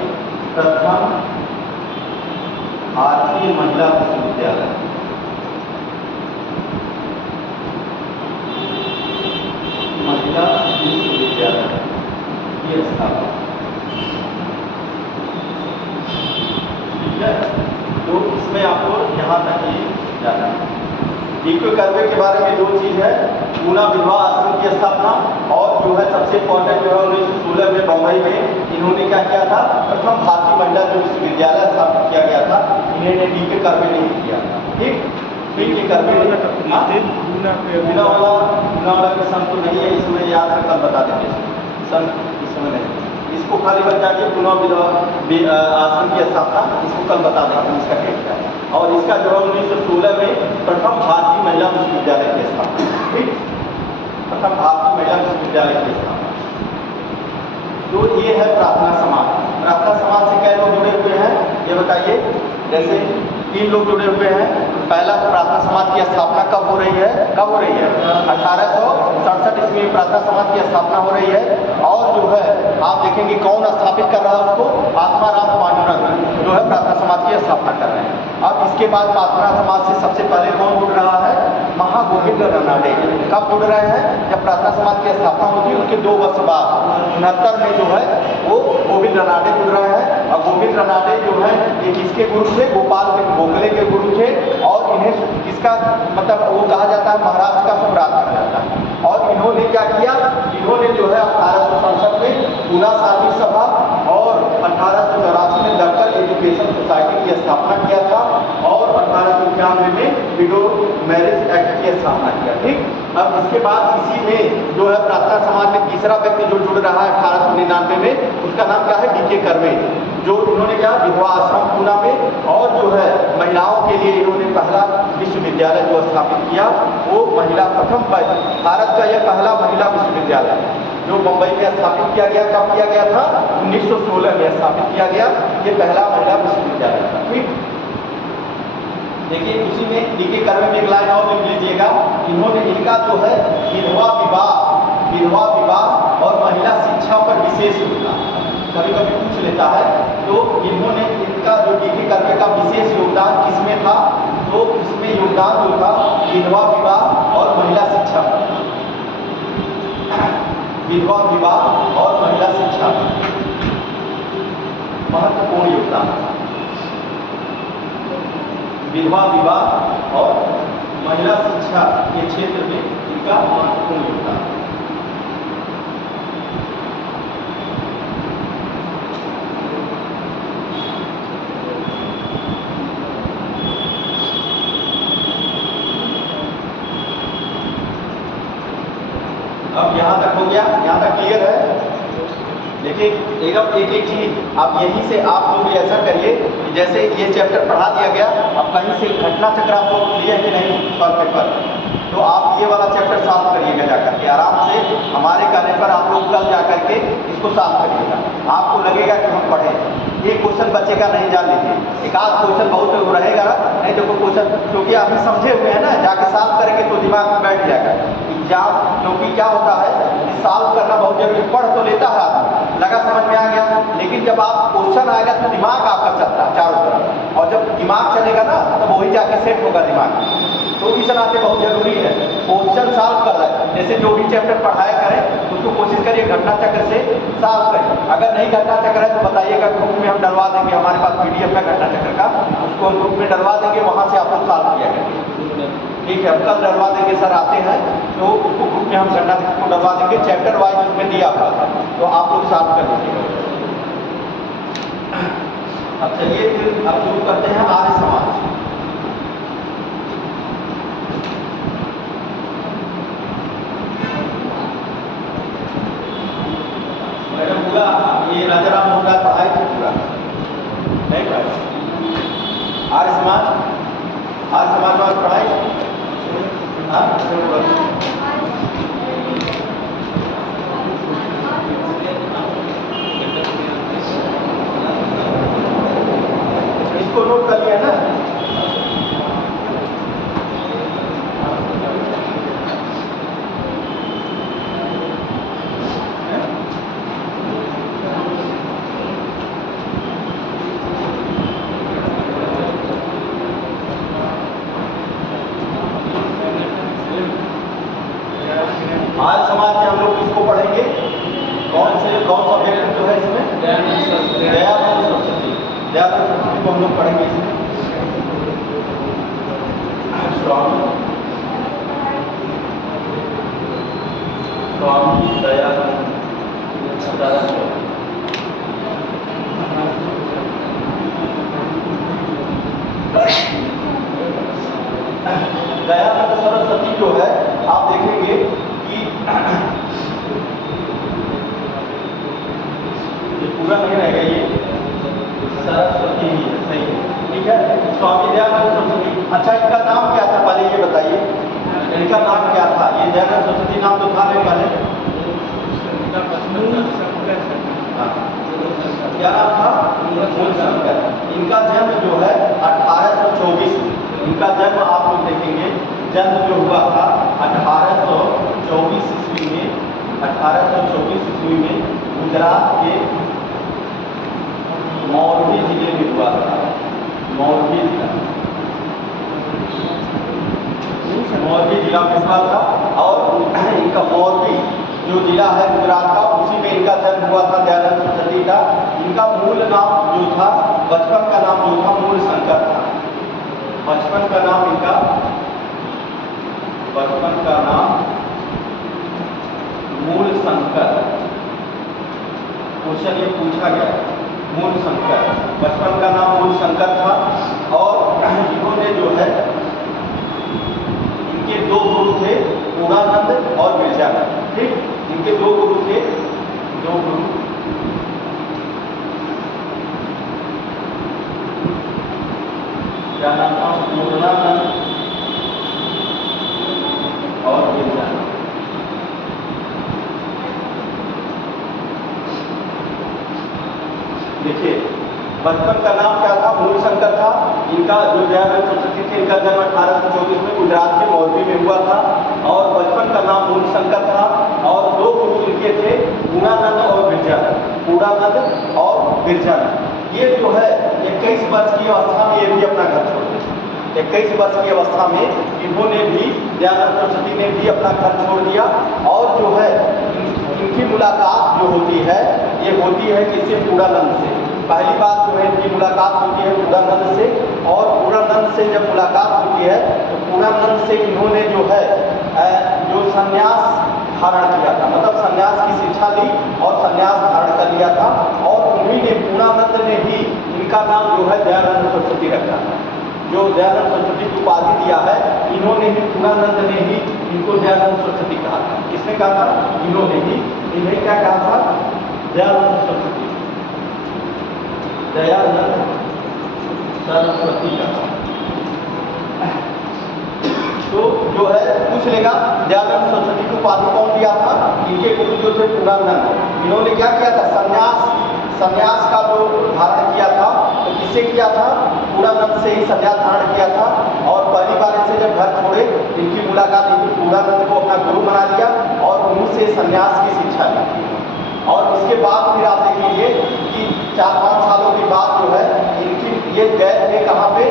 प्रथम भारतीय महिला विश्वविद्यालय, महिला विश्वविद्यालय की स्थापना। ठीक है, तो इसमें आपको यहाँ तक ये जाना है। डीके कर्वे के बारे में 2 चीज है, पूना विधवा आश्रम की स्थापना, और जो है सबसे इम्पोर्टेंट जो है 1916 में बम्बई में इन्होंने क्या किया था, प्रथम भारतीय महिला जो विश्वविद्यालय स्थापित किया गया था, इन्होंने डीके कर्वे ने किया था। ठीक, डीके कर्वे पूना वाला के सन तो नहीं है, इसमें याद है, कल बता देंगे सन, इसमें नहीं, इसको खाली बचा के पूना विधवा आश्रम की स्थापना, इसको कल बता देंगे इसका डेट क्या है। और इसका जो है 1916 में प्रथम भारतीय महिला विश्वविद्यालय की स्थापना। ठीक, प्रथम भारतीय महिला विश्वविद्यालय की स्थापना। तो ये है प्रार्थना समाज। प्रार्थना समाज से क्या लोग जुड़े हुए हैं ये बताइए। जैसे 3 लोग जुड़े हुए हैं। पहला प्रार्थना समाज की स्थापना कब हो रही है, 1867 ईस्वी में प्रार्थना समाज की स्थापना हो रही है। और जो है आप देखेंगे कौन स्थापित कर रहा है उसको, आत्माराम पांडुरंग जो है प्रार्थना समाज की स्थापना कर रहे हैं। अब इसके बाद प्रार्थना समाज से सबसे पहले कौन जुड़ रहा है, महागोविंद रनाडे। कब जुड़ रहे हैं, जब प्रार्थना समाज की स्थापना होती है उसके 2 वर्ष बाद 69 में जो है वो गोविंद रनाडे जुड़ रहे हैं। और गोविंद रनाडे जो है ये किसके गुरु थे, गोपाल गोखले के गुरु थे। और इन्हें किसका मतलब वो कहा जाता है, महाराष्ट्र का सम्राट कहा जाता है। और इन्होंने क्या किया, इन्होंने जो है 1867 में पूना शांति सभा और 1884 में दक्कन एजुकेशन सोसाइटी की स्थापना किया था। और 1891 में विडो मैरिज एक्ट की स्थापना किया। ठीक, अब इसके बाद इसी में जो है प्रार्थना समाज में तीसरा व्यक्ति जो जुड़ रहा है 1899 में, उसका नाम क्या है, डीके कर्वे। जो उन्होंने क्या, विधवा आश्रम पूना में और जो है महिलाओं के लिए इन्होंने पहला विश्वविद्यालय जो स्थापित किया, वो महिला प्रथम भारत का यह पहला महिला विश्वविद्यालय जो मुंबई में स्थापित किया गया। कब किया गया था, 1916 में स्थापित किया गया। ये पहला महिला विश्वविद्यालय था। ठीक, देखिए उसी में डीके कर्वे में एक लाइन और लिख लीजिएगा। इन्होंने इनका जो है विधवा विवाह और महिला शिक्षा पर विशेष योगदान कभी कभी पूछ लेता है। तो इन्होंने इनका जो डीके कर्वे का विशेष योगदान किसमें था, तो इसमें योगदान जो था विधवा विवाह और महिला शिक्षा, विधवा विवाह और महिला शिक्षा महत्वपूर्ण योगदान था। विधवा विवाह और महिला शिक्षा के क्षेत्र में इनका महत्वपूर्ण योगदान। अब यहाँ तक हो गया, यहाँ तक क्लियर है। देखिए एकदम एक एक चीज आप यहीं से आप लोग ऐसा करिए कि जैसे ये चैप्टर पढ़ा दिया गया, अब कहीं से घटना चक्र आप लोग लिए कि नहीं पर पेपर, तो आप ये वाला चैप्टर सॉल्व करिएगा जाकर के आराम से। हमारे कहने पर आप लोग कल जाकर के इसको सॉल्व करिएगा। आपको लगेगा कि हम पढ़ें, ये क्वेश्चन बच्चे का नहीं जान लीजिए। एक आध क्वेश्चन बहुत रहेगा ना, नहीं तो कोई क्वेश्चन क्योंकि आप भी समझे हुए हैं ना, जाके सॉल्व करेंगे तो दिमाग में बैठ जाएगा एग्जाम। क्योंकि क्या होता है कि सॉल्व करना बहुत जरूरी, पढ़ तो लेता है आदमी, लगा समझ में आ गया, लेकिन जब आप क्वेश्चन आएगा तो दिमाग आपका चलता है चारों तरफ, और जब दिमाग चलेगा ना तो वही जाके सेट होगा दिमाग। तो इस नाते बहुत जरूरी है क्वेश्चन सॉल्व कर रहे हैं। जैसे जो भी चैप्टर पढ़ाया करें उसको कोशिश करिए घटना चक्र से सॉल्व करें। अगर नहीं घटना चक्र है तो बताइएगा, ग्रुप में हम डलवा देंगे, हमारे पास PDF है घटना चक्र का, उसको हम ग्रुप में डलवा देंगे, वहाँ से आप लोग सॉल्व किया करेंगे। ठीक है, हम कल डलवा देंगे, सर आते हैं तो उसको ग्रुप में हम घटना चक्र को डलवा देंगे, चैप्टर वाइज उसमें दिया हुआ था, तो आप लोग सॉल्व कर लीजिएगा। अब चलिए फिर अब शुरू करते हैं आर्य समाज। मैडम पूरा ये राजा राम मोहन राय पढ़ाई थी, पूरा नहीं पढ़ाई? आर्य समाज में पढ़ाई? हाँ, इसको नोट कर लिया ना? आर्य समाज में हम लोग किसको पढ़ेंगे? कौन सा व्यक्तित्व है इसमें? दयानंद सरस्वती। दयानंद सरस्वती को हम लोग पढ़ेंगे इसमें। स्वामी दयानंद सरस्वती। दयानंद सरस्वती जो है आप देखेंगे कि ये पूरा नहीं रहेगा, ये सरस्वती ही है, सही है, ठीक है। स्वामी दयानंद सरस्वती। अच्छा, इनका नाम क्या था पहले ये बताइए, इनका नाम क्या था? ये दयानंद सरस्वती नाम तो था नहीं पहले, क्या नाम था? मूल शंकर। इनका जन्म जो है 1824, इनका जन्म आप लोग देखेंगे, जन्म जो हुआ था 1824 ईस्वी में, 1824 ईस्वी में गुजरात के मोरबी जिले में हुआ था। मोरबी जिला में हुआ था, और इनका मोरबी जो जिला है गुजरात का, उसी में इनका जन्म हुआ था दयानंद सरस्वती का। इनका मूल नाम जो था, बचपन का नाम जो था मूल शंकर था। बचपन का नाम इनका, बचपन का नाम मूल शंकर। क्वेश्चन ये पूछा गया, मूल शंकर, बचपन का नाम मूल शंकर था। और इन्होंने जो है, इनके दो गुरु थे, पूर्णानंद और गिरजानंद। ठीक, इनके दो गुरु थे, दो गुरु, क्या नाम था? पूर्णानंद और गिरजानंद। देखिए, बचपन का नाम क्या था? मूल शंकर था। इनका जो दयानंद सरस्वती थे, इनका जन्म 1824 में गुजरात के मोरबी में हुआ था, और बचपन का नाम मूल शंकर था। और दो गुरु इनके थे, पूर्णानंद और गिरजानंद, पूर्णानंद और गिरजानंद। ये जो है 21 वर्ष की अवस्था में ये भी अपना घर छोड़ दिया। 21 वर्ष की अवस्था में इन्होंने भी, दयानंद सरस्वती ने भी अपना घर छोड़ दिया। और जो है इनकी मुलाकात जो होती है, ये होती है किसी पूर्णानंद से। पहली बात जो है इनकी मुलाकात होती है पूर्णानंद से, और पूर्णानंद से जब मुलाकात होती है तो पूर्णानंद से इन्होंने जो है जो संन्यास धारण किया था, मतलब संन्यास की शिक्षा ली और संन्यास धारण कर लिया था। और उन्हीं ने, पूर्णानंद ने ही इनका नाम जो है दयानंद सरस्वती रखा था। जो दयानंद सरस्वती की उपाधि दिया है, इन्होंने ही, पूर्णानंद ने ही इनको दयानंद सरस्वती कहा था। किसने कहा था? इन्होंने ही। इन्हें क्या कहा था? दयानंद सरस्वती, दयानंद सरस्वती का। तो जो है पूछ लेगा, दयानंद सरस्वती की उपाधि कौन दिया था? इनके गुरु जो थे पूर्णानंद। इन्होंने क्या किया था? संन्यास का जो धारण किया था, तो किससे किया था? पूर्णानंद से ही संन्यास धारण किया था। और पहली बार इनसे जब घर छोड़े, इनकी मुलाकात इनकी पूर्णानंद को अपना गुरु बना लिया और उनसे संन्यास की शिक्षा ली। और इसके बाद फिर आप देखेंगे कि 4-5 सालों के बाद जो है इनकी, ये गए थे कहाँ पे?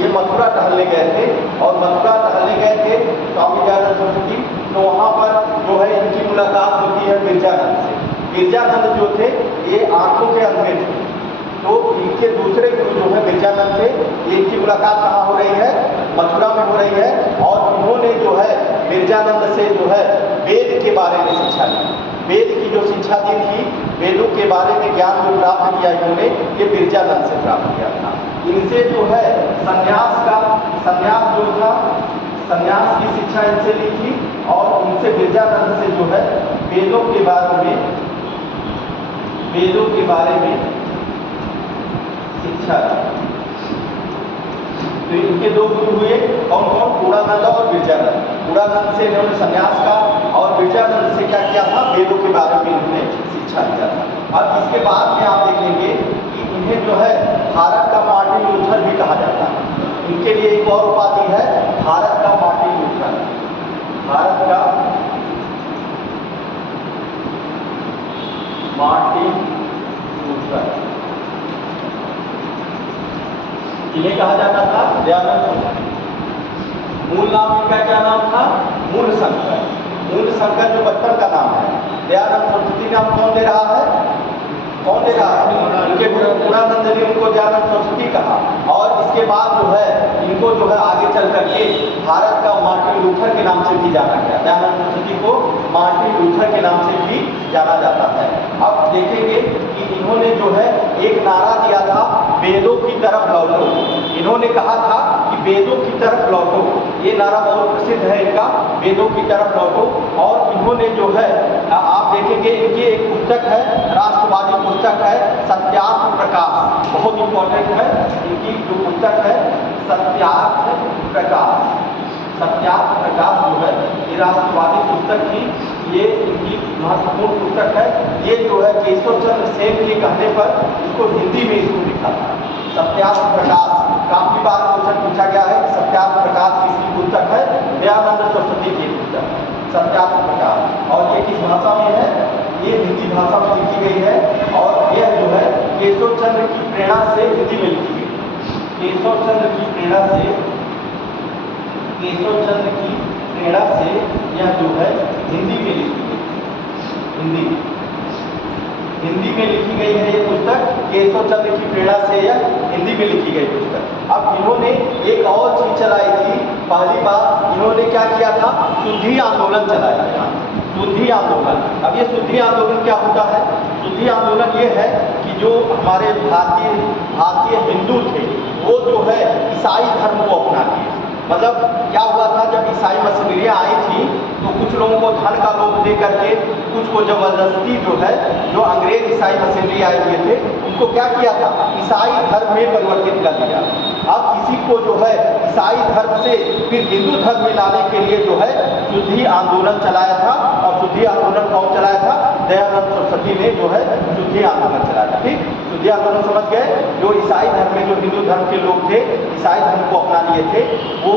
ये मथुरा टहलने गए थे, और मथुरा टहलने गए थे स्वामी दयानंद सरस्वती। तो वहाँ पर मुलाकात होती है बिरजानंद से। बिरजानंद जो थे ये आंखों के अंधे थे, तो इनके दूसरे गुरु जो है बिरजानंद थे, इनकी मुलाकात कहाँ हो रही है? मथुरा में हो रही है। और उन्होंने जो है बिरजानंद से जो है वेद के बारे में शिक्षा ली। वेद की जो शिक्षा दी थी, वेदों के बारे में ज्ञान जो प्राप्त किया इन्होंने, ये बिरजानंद से प्राप्त किया था। इनसे जो है संन्यास जो था, संन्यास की शिक्षा इनसे ली थी। और इनसे बिरजानंद से जो है वेदों के बारे में शिक्षा। तो इनके दो गुरु हुए, कौन कौन? पूर्णानंद और बिरजानंद। पूर्णानंद से इन्होंने संन्यास का, और बिरजानंद से क्या किया था? वेदों के बारे में इन्होंने शिक्षा दिया था। अब इसके बाद में आप देखेंगे कि इन्हें जो है भारत का मार्टिन लूथर भी कहा जाता है। इनके लिए एक और उपाधि है, भारत का मार्टिन लूथर। भारत का मार्टिन लूथर इन्हें कहा जाता था दयानंद सरस्वती। मूल नाम इनका क्या नाम था? मूल शंकर। मूल शंकर जो बचपन का नाम है। दयानंद सरस्वती नाम कौन दे रहा है? कौन दे रहा है? इनके पूर्णानंद ने उनको दयानंद सरस्वती कहा। और इसके बाद जो है इनको जो है आगे चल करके भारत का मार्टिन लूथर के नाम से भी जाना गया। दयानंद सरस्वती को मार्टिन लूथर के नाम से भी जाना जाता है। अब देखेंगे कि इन्होंने जो है एक नारा दिया था, वेदों की तरफ लौटो। इन्होंने कहा था कि वेदों की तरफ लौटो। ये नारा बहुत प्रसिद्ध है इनका, वेदों की तरफ लौटो। और इन्होंने जो है आप देखेंगे इनकी एक पुस्तक है, राष्ट्रवादी पुस्तक है, सत्यार्थ प्रकाश। बहुत इंपॉर्टेंट है इनकी जो पुस्तक है, सत्यार्थ प्रकाश। सत्यार्थ प्रकाश जो है ये राष्ट्रवादी पुस्तक थी, ये इनकी महत्वपूर्ण पुस्तक है। ये जो है केशव चंद्र सेन के कहने पर इसको हिंदी में इसको लिखा था, सत्यार्थ प्रकाश। काफी बार क्वेश्चन पूछा गया है कि सत्यार्थ प्रकाश किसकी पुस्तक है? दयानंद सरस्वती की पुस्तक है सत्यार्थ प्रकाश। और ये किस भाषा में है? ये हिंदी भाषा में लिखी गई है। और यह जो है केशव चंद्र की प्रेरणा से हिंदी में लिखी गई। केशव चंद्र की प्रेरणा से, केशव चंद्र की प्रेरणा से यह जो है हिंदी में लिखी गई। हिंदी में लिखी गई है ये पुस्तक। केशव चंद्र की प्रेरणा से यह हिंदी में लिखी गई पुस्तक। अब इन्होंने एक और चीज चलाई थी। पहली बार इन्होंने क्या किया था? शुद्धि आंदोलन चलाया था। शुद्धि आंदोलन। अब ये शुद्धि आंदोलन क्या होता है? शुद्धि आंदोलन ये है कि जो हमारे भारतीय हिंदू थे वो जो है ईसाई धर्म को अपना लिए। मतलब क्या हुआ था, जब ईसाई मशीनरियाँ आई थी तो कुछ लोगों को धन का लोभ दे करके कुछ को जबरदस्ती जो है, जो अंग्रेज ईसाई मशीनरी आए हुए थे उनको क्या किया था? ईसाई धर्म में परिवर्तित कर दिया। अब इसी को जो है ईसाई धर्म से फिर हिंदू धर्म में लाने के लिए जो है शुद्धि आंदोलन चलाया था। और शुद्धि आंदोलन कौन चलाया था? दयानंद सरस्वती ने जो है शुद्धि आंदोलन चलाया था। ठीक, शुद्धि आंदोलन समझ गए? जो ईसाई धर्म में जो हिंदू धर्म के लोग थे, ईसाई धर्म को अपना लिए थे, वो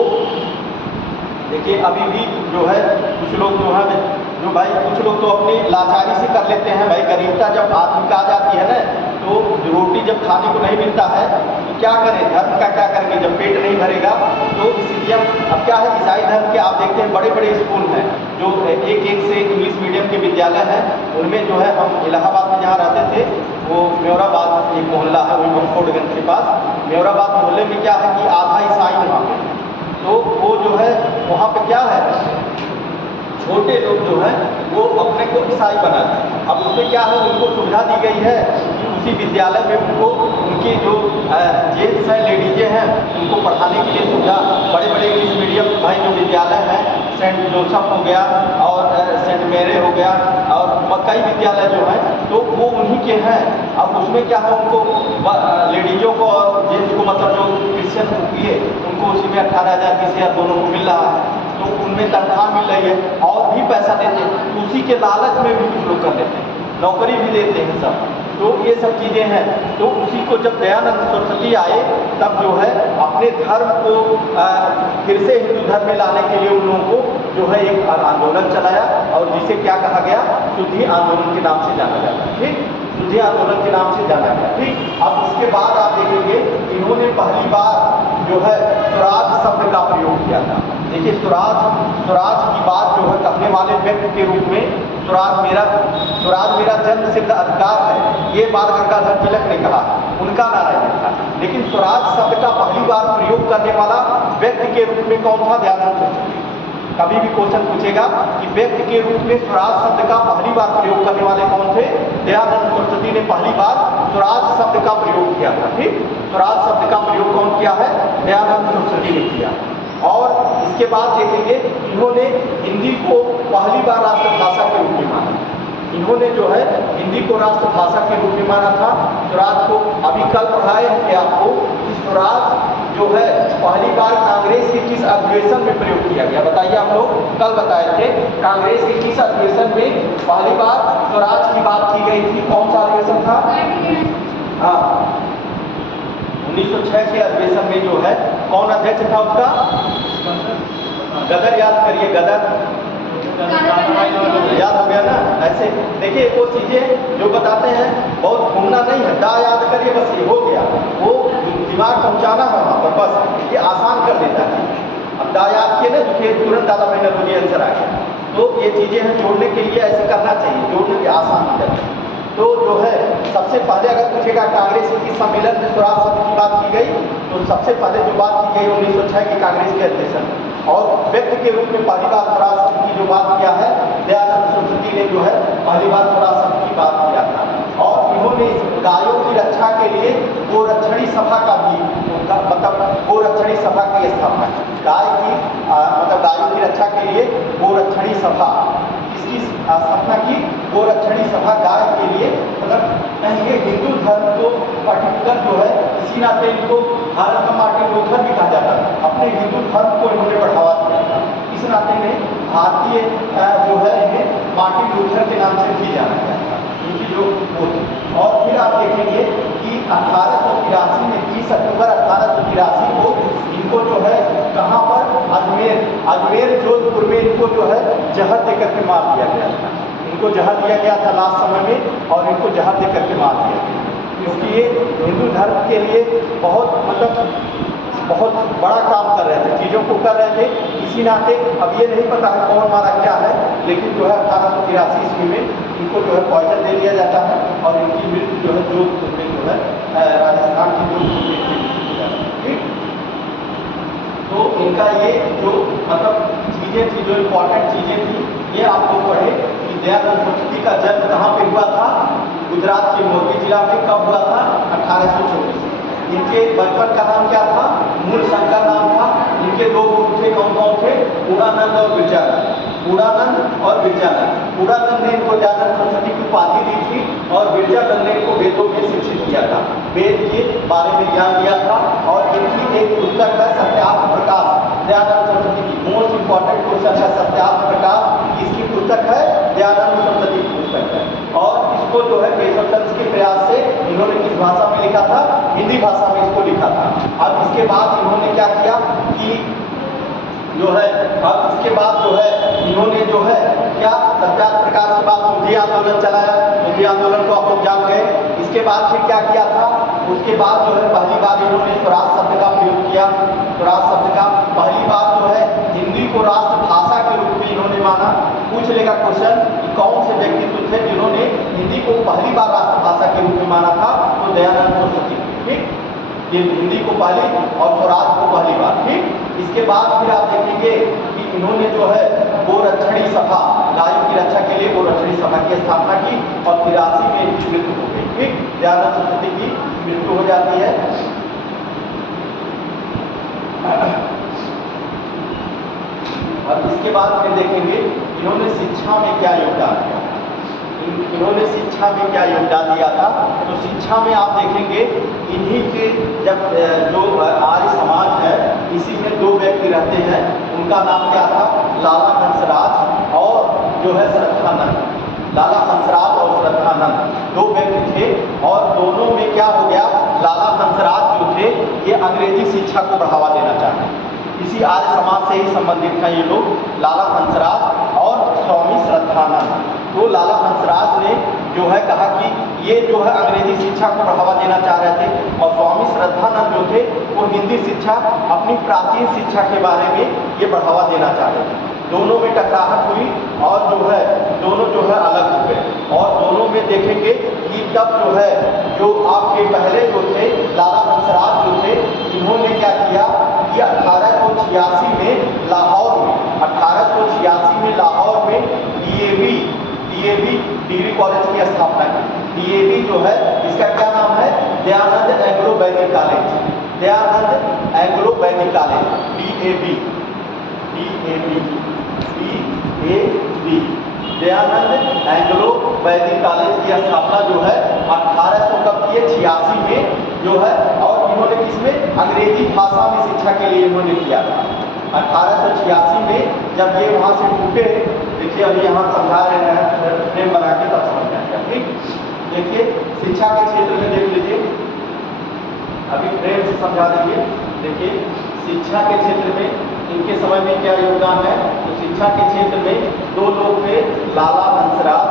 देखिए अभी भी जो है कुछ लोग जो है जो भाई कुछ लोग तो अपनी लाचारी से कर लेते हैं। भाई गरीबता जब आदमी का आ जाती है ना, तो रोटी जब खाने को नहीं मिलता है तो क्या करें? धर्म का क्या करेंगे जब पेट नहीं भरेगा? तो इसीलिए अब क्या है, ईसाई धर्म के आप देखते हैं बड़े बड़े स्कूल हैं जो एक से इंग्लिश मीडियम के विद्यालय हैं। उनमें जो है हम इलाहाबाद में जहाँ रहते थे, वो म्योराबाद एक मोहल्ला है, वही बमकोटगंज के पास म्योराबाद मोहल्ले में क्या है कि आधा ईसाई वहाँ पे, तो वो जो है वहाँ पे क्या है, छोटे लोग जो है वो अपने को ईसाई बनाते हैं। अब उसमें क्या है, उनको सुविधा दी गई है कि उसी विद्यालय में उनको उनकी जो जेंट्स हैं, लेडीजें हैं, उनको पढ़ाने के लिए सुविधा। बड़े बड़े इंग्लिश मीडियम भाई जो विद्यालय हैं, सेंट जोसेफ हो गया और सेंट मेरे हो गया और कई विद्यालय जो हैं तो वो उन्हीं के हैं। अब उसमें क्या है, उनको लेडीजों को और जेंट्स को मतलब जो क्रिश्चियन किए उनको उसी में 18,000 20,000 दोनों को मिल रहा है। तो उनमें तनख्वाह मिल रही है और भी पैसा देते हैं। उसी के लालच में भी कुछ लोग कर लेते हैं, नौकरी भी देते हैं सब। तो ये सब चीज़ें हैं। तो उसी को जब दयानंद सरस्वती आए तब जो है अपने धर्म को फिर से हिंदू धर्म में लाने के लिए उन लोगों को जो है एक आंदोलन चलाया और जिसे क्या कहा गया, शुद्धि आंदोलन के नाम से जाना जाता है। ठीक, शुद्धि आंदोलन के नाम से जाना गया। ठीक, अब इसके बाद आप देखेंगे इन्होंने पहली बार जो है स्वराज शब्द का प्रयोग किया था। देखिए स्वराज की बात जो है कहने वाले व्यक्ति के रूप में स्वराज मेरा जन्म सिद्ध अधिकार है, ये बाल गंगाधर तिलक ने कहा, उनका नारा यह था। लेकिन स्वराज शब्द का पहली बार प्रयोग करने वाला व्यक्ति के रूप में कौन था? दयानंद सरस्वती। कभी भी क्वेश्चन पूछेगा कि व्यक्ति के रूप में स्वराज शब्द का पहली बार प्रयोग करने वाले कौन थे? दयानंद सरस्वती ने पहली बार स्वराज शब्द का प्रयोग किया था। ठीक, स्वराज शब्द का प्रयोग कौन किया है? दयानंद सरस्वती ने किया। और इसके बाद देखेंगे इन्होंने हिंदी को पहली बार राष्ट्रभाषा के रूप में माना। इन्होंने जो है हिंदी को राष्ट्रभाषा के रूप में माना था। स्वराज को अभी कल पढ़ाए थे आपको कि स्वराज जो है पहली बार कांग्रेस के किस अधिवेशन में प्रयोग किया गया? बताइए, आप लोग कल बताए थे कांग्रेस के किस अधिवेशन में पहली बार स्वराज की बात की गई थी? कौन सा अधिवेशन था? हाँ, 1906 के अधिवेशन में जो है कौन अध्यक्ष था उसका? गदर, याद करिए, गदर याद हो गया ना? ऐसे देखिए वो चीजें जो बताते हैं बहुत घूमना नहीं है, दा याद करिए, बस ये हो गया, वो दिमाग पहुंचाना है वहाँ पर, बस ये आसान कर देता है। अब दा याद किए ना तो तुरंत दादा मैंने मुझे आंसर आ गया। तो ये चीजें हैं जोड़ने के लिए ऐसे करना चाहिए, जोड़ने के आसान हो जाए। तो जो है सबसे पहले अगर पूछेगा कांग्रेस के सम्मेलन में स्वराज शब्द की बात की गई, तो सबसे पहले जो बात की गई 1906 के कांग्रेस के अधिवेशन, और व्यक्ति के रूप में पहली बार स्वराज शब्द की जो बात किया है दयानंद सरस्वती ने जो है पहली बार स्वराज शब्द की बात किया था। और इन्होंने गायों की रक्षा के लिए गोरक्षणी सभा का भी मतलब गोरक्षणी सभा की स्थापना की। गाय की मतलब गायों की रक्षा के लिए गोरक्षणी सभा किसकी स्थापना की? गोरक्षणी सभा गाय के लिए, मतलब ये हिंदू धर्म को पर्टिकुलर जो है इसी नाते इनको भारत का मार्टिन लूथर भी कहा जाता है। अपने हिंदू धर्म को इन्होंने बढ़ावा दिया था, इस नाते में भारतीय जो है इन्हें मार्टिन लूथर के नाम से भी जाना जाता है, इनकी जो वो थी। और फिर आप देखेंगे कि 1883 में 30 अक्टूबर 1883 को इनको जो है कहाँ पर? अजमेर जोधपुर में इनको जो है जहर देकर के मार दिया गया था। इनको जहर दिया गया था लास्ट समय में, और इनको जहर देकर के मार दिया गया, क्योंकि ये हिंदू धर्म के लिए बहुत बड़ा काम कर रहे थे, चीज़ों को कर रहे थे। इसी नाते अब ये नहीं पता है कौन मारा क्या है, लेकिन जो है 1883 ईस्वी में इनको जो है पॉइजन दे दिया जाता है, और इनकी मृत्यु जो है जोधपुर में जो है राजस्थान की जोधपुर में। ठीक, तो इनका ये जो मतलब चीज़ें थी, जो इम्पोर्टेंट चीज़ें थी, ये आप लोग पढ़े कि दयानंद सरस्वती का जन्म कहाँ पे हुआ था? गुजरात के मोरबी जिला में। कब हुआ था? 1824। इनके बचपन का नाम क्या था? मूल शंकर नाम था। इनके दो गुरु थे, कौन कौन थे? पूर्णानंद और गिरजानंद। पूर्णानंद और गिरजानंद। पूर्णानंद ने इनको दयानंद सरस्वती की उपाधि दी थी, और गिरजानंद ने इनको वेदों में शिक्षित किया था, वेद के बारे में ज्ञान दिया था। और इनकी एक पुस्तक है सत्यार्थ प्रकाश, दयानंद सरस्वती की। मोस्ट इंपॉर्टेंट क्वेश्चन है सत्यार्थ प्रकाश, किसकी पुस्तक है? दयानंद सरस्वती की पुस्तक है। और इसको जो है केशवचंद्र के प्रयास से इन्होंने किस भाषा में लिखा था? हिंदी भाषा में इसको लिखा था। अब इसके बाद इन्होंने क्या किया कि जो है अब इसके बाद जो है इन्होंने जो है क्या सत्यार्थ प्रकाश के बाद सुधी आंदोलन चलाया। सुधी आंदोलन को आप लोग जान गए। इसके बाद फिर क्या किया था? उसके बाद जो है पहली बार इन्होंने स्वराज शब्द का प्रयोग किया। स्वराज शब्द का पहली बार जो है हिंदी को राष्ट्रभाषा के रूप में इन्होंने माना। पूछ लेगा क्वेश्चन कि कौन से व्यक्तित्व थे जिन्होंने हिंदी को पहली बार राष्ट्रभाषा के रूप में माना था? तो दयानंद सरस्वती। ठीक, ये हिंदी को पहली और स्वराज को पहली बार। ठीक, इसके बाद फिर आप देखेंगे कि इन्होंने जो है गोरक्षणी सभा, गायों की रक्षा के लिए गोरक्षणी सभा की स्थापना की, और 83 में इनकी मृत्यु हो गई। ठीक, दयानंद सरस्वती की मृत्यु हो जाती है। अब इसके बाद फिर देखेंगे इन्होंने शिक्षा में क्या योगदान दिया। इन्होंने शिक्षा में क्या योगदान दिया था? तो शिक्षा में आप देखेंगे इन्हीं के जब जो आर्य समाज है इसी में दो व्यक्ति रहते हैं। उनका नाम क्या था? लाला हंसराज और जो है श्रद्धानंद। लाला हंसराज और श्रद्धानंद दो व्यक्ति थे, और दोनों में क्या हो गया? लाला हंसराज जो थे ये अंग्रेजी शिक्षा को बढ़ावा देना चाहते हैं। इसी आर्य समाज से ही संबंधित हैं ये लोग, लाला हंसराज और स्वामी श्रद्धानंद। तो लाला हंसराज ने जो है कहा कि ये जो है अंग्रेजी शिक्षा को बढ़ावा देना चाह रहे थे, और स्वामी श्रद्धानंद जो थे वो तो हिंदी शिक्षा अपनी प्राचीन शिक्षा के बारे में ये बढ़ावा देना चाहते थे। दोनों में टकराहट हुई और जो है दोनों जो है अलग हो गए, और दोनों में देखेंगे कि तब जो है जो आपके पहले जो थे लाला हंसराज जो थे, इन्होंने क्या किया कि 1886 में लाहौर में डीएवी डिग्री कॉलेज की स्थापना की। डीएवी जो है इसका क्या नाम है, दयानंद एंग्लो वैदिक कॉलेज, दयानंद एंग्लो वैदिक कॉलेज, डीएवी दयानंद एंग्लो वैदिक कॉलेज की स्थापना जो है 1886 में जो है, और इन्होंने किसमें, अंग्रेजी भाषा में शिक्षा के लिए इन्होंने किया था। 1886 में जब ये वहाँ से टूटे, देखिए अभी यहाँ समझा रहे हैं फ्रेम बना के, तब समझ जाएगा। ठीक, देखिए शिक्षा के क्षेत्र में देख लीजिए, अभी फ्रेम से समझा देंगे। देखिए शिक्षा के क्षेत्र में इनके समय में क्या योगदान है, तो शिक्षा के क्षेत्र में दो लोग थे, लाला हंसराज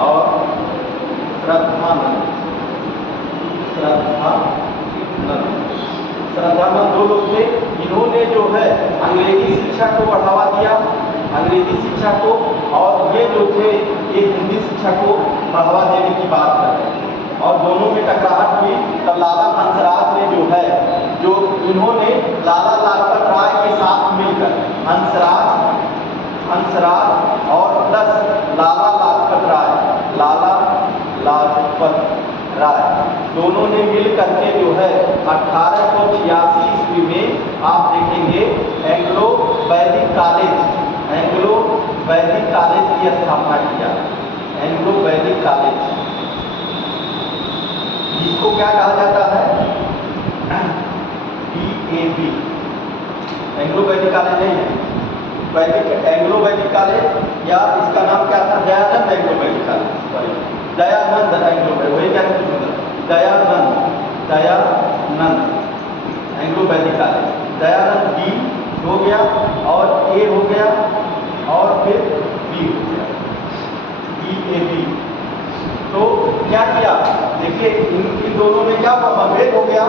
और श्रद्धानंद दो लोग थे। इन्होंने जो है अंग्रेजी शिक्षा को बढ़ावा दिया, अंग्रेजी शिक्षा को, और ये जो थे ये हिंदी शिक्षा को बढ़ावा देने की बात कर रहे हैं, और दोनों में टकराहट हुई। तब लाला हंसराज ने जो है, जो इन्होंने लाला लाजपत राय के साथ मिलकर, हंसराज और प्लस लाला लाजपत राय दोनों ने मिल करके जो है 1886 ईस्वी में आप देखेंगे एंग्लो वैदिक कॉलेज की स्थापना किया। एंग्लो वैदिक कॉलेज, इसको क्या कहा जाता है, डीएवी, एंग्लो वैदिक कॉलेज नहीं है, एंग्लो वैदिक कॉलेज, या इसका नाम क्या था, दयानंद एंग्लो वैदिक कॉलेज, दयानंद एंग्लो, वही क्या दयानंद एंग्लो वैदिक कॉलेज, दयानंद डी हो गया और ए हो गया और फिर बी हो गया, डीएवी। तो क्या किया, देखिए इन दोनों में क्या मतभेद हो गया,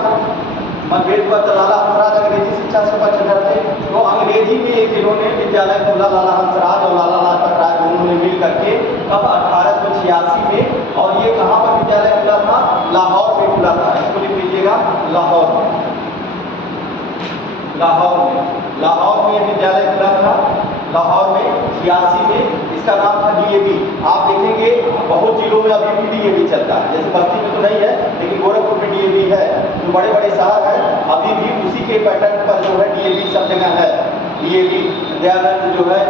मतभेद पर लाला हंसराज अंग्रेजी शिक्षा से पक्षधर थे, तो अंग्रेजी में एक इन्होंने विद्यालय खोला, लाला हंसराज और लाला लाजपत राय दोनों ने मिल करके, कब 1886 में, और ये कहाँ पर विद्यालय खुला था, लाहौर में खुला था। इसको लिख लीजिएगा, लाहौर में ये विद्यालय खुला था, लाहौर में 86 में, इसका नाम था डीएवी। आप देखेंगे बहुत जिलों में अभी भी डीएवी चलता है, जैसे बस्ती में तो नहीं है, लेकिन गोरखपुर में डीएवी है, जो बड़े बड़े शहर हैं अभी भी उसी के पैटर्न पर जो है डीएवी सब जगह है। डीएवी दयानंद जो है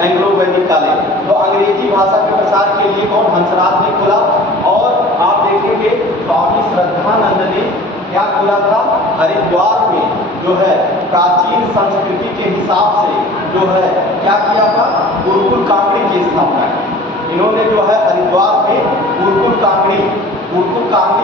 एंग्लो वैदिक कॉलेज, तो अंग्रेजी भाषा के प्रसार के लिए कौन, हंसराज ने खोला, और आप देखेंगे स्वामी श्रद्धानंद ने क्या खोला था, हरिद्वार में जो है प्राचीन संस्कृति के हिसाब से जो है क्या किया था, गुरुकुल कांकड़ी की स्थापना की। इन्होंने जो है हरिद्वार में गुरुकुल कांकड़ी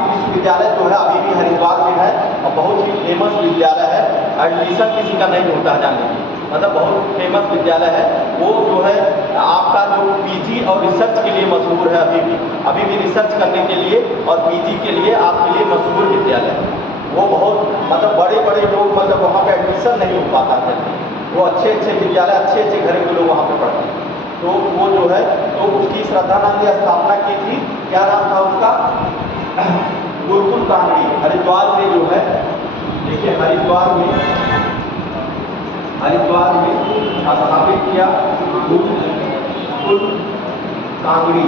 विश्वविद्यालय जो है अभी भी हरिद्वार में है, और बहुत ही फेमस विद्यालय है, एडमिशन किसी का नहीं होता जाने की, मतलब बहुत फेमस विद्यालय है वो, जो है आपका जो पीजी और रिसर्च के लिए मशहूर है, अभी भी रिसर्च करने के लिए और पीजी के लिए आपके लिए मशहूर विद्यालय है। वो बहुत मतलब बड़े लोग मतलब वहाँ पे एडमिशन नहीं हो पाता था, वो अच्छे विद्यालय, अच्छे घरों के लोग वहाँ पे पढ़ते हैं, तो वो जो है, तो उसकी श्रद्धानंद ने स्थापना की थी। क्या नाम था उसका, गुरुकुल कांकड़ी, हरिद्वार में जो है, देखिए हरिद्वार में स्थापित किया गुरुकुल कांकड़ी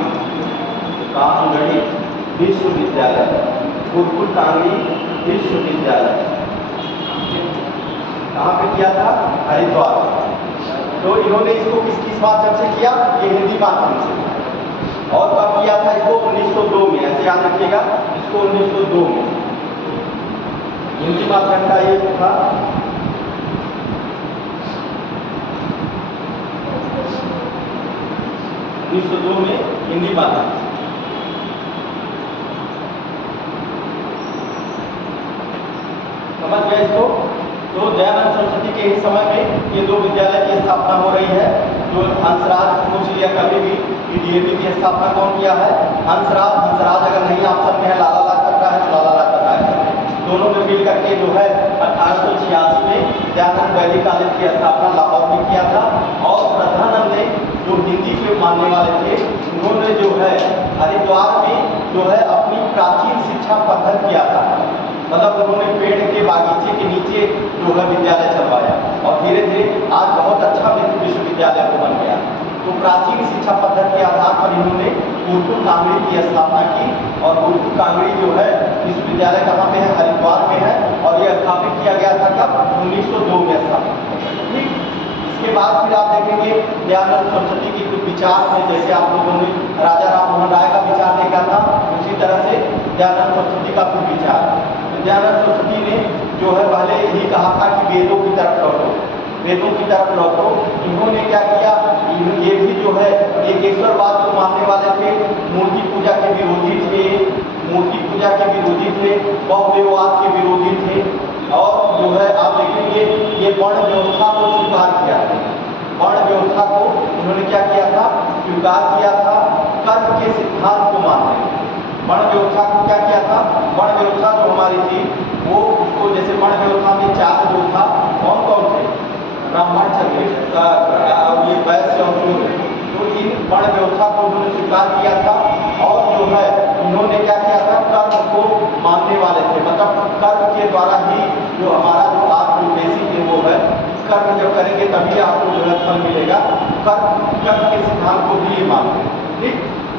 विश्वविद्यालय, गुरुकुल कांकड़ी विश्वविद्यालय कहाँ पे किया था, हरिद्वार। तो इन्होंने इसको किस माध्यम से किया, ये हिंदी माध्यम से, और कब किया था इसको, 1902 में, ऐसे याद रखिएगा, इसको 1902 में हिंदी माध्यम का ये था। 1902 में हिंदी माध्यम, समझ गए इसको। तो दयानंद सरस्वती के ही समय में ये दो विद्यालय की स्थापना हो रही है। जो हंसराज पूछ लिया कभी भी कि डीएवी की स्थापना कौन किया है, हंसराज अगर नहीं ऑप्शन में है, लाला रखा है लाला लाजपत राय। दोनों ने मिल करके जो है 1886 में दयानंद वैदिक कॉलेज की स्थापना लाहौर में किया था। और प्रधानंद ने जो हिंदी के मानने वाले थे, उन्होंने जो है हरिद्वार में जो है अपनी प्राचीन शिक्षा पद्धति किया था। मतलब उन्होंने पेड़ के बागीचे के नीचे जो है विद्यालय चलवाया और धीरे धीरे आज बहुत अच्छा विश्वविद्यालय बन गया। तो प्राचीन शिक्षा पद्धति के आधार पर इन्होंने गुरुकुल कांगड़ी की स्थापना की और गुरुकुल कांगड़ी जो है विश्वविद्यालय कहाँ पे है, हरिद्वार में है। और ये स्थापित किया गया था कब, 1902 में स्थापित। ठीक, इसके बाद फिर आप देखेंगे दयानंद सरस्वती के कुछ विचार थे, जैसे आप लोगों ने राजा राम मोहन राय का विचार देखा था, उसी तरह से दयानंद सरस्वती का कुछ विचार। दयानंद सरस्वती ने जो है पहले यही कहा था कि वेदों की तरफ लौटो, वेदों की तरफ लौटो। इन्होंने क्या किया, ये भी जो है एकेश्वरवाद को मानने वाले थे, मूर्ति पूजा के विरोधी थे, मूर्ति पूजा के विरोधी थे, बहुदेववाद के विरोधी थे। और जो है आप देखेंगे ये वर्ण व्यवस्था को स्वीकार किया था। वर्ण व्यवस्था को उन्होंने क्या किया था, स्वीकार किया था, कर्म के सिद्धांत को मानते। वर्ण व्यवस्था को क्या किया था, वर्ण व्यवस्था जो हमारी थी वो उसको, जैसे वर्ण व्यवस्था में 4 जो था, कौन कौन थे, ब्राह्मण, क्षत्रिय, ये वैश्य और शूद्र। तो इन वर्ण व्यवस्था को उन्होंने स्वीकार किया था। और जो है इन्होंने क्या किया था, कर्म को मानने वाले थे। मतलब कर्म के द्वारा ही जो हमारा जो आत्म उद्देश्य है वो है, कर्म जब करेंगे तभी आपको जो है फल मिलेगा। कर्म के सिद्धांत को भी ये मानते हैं। ठीक,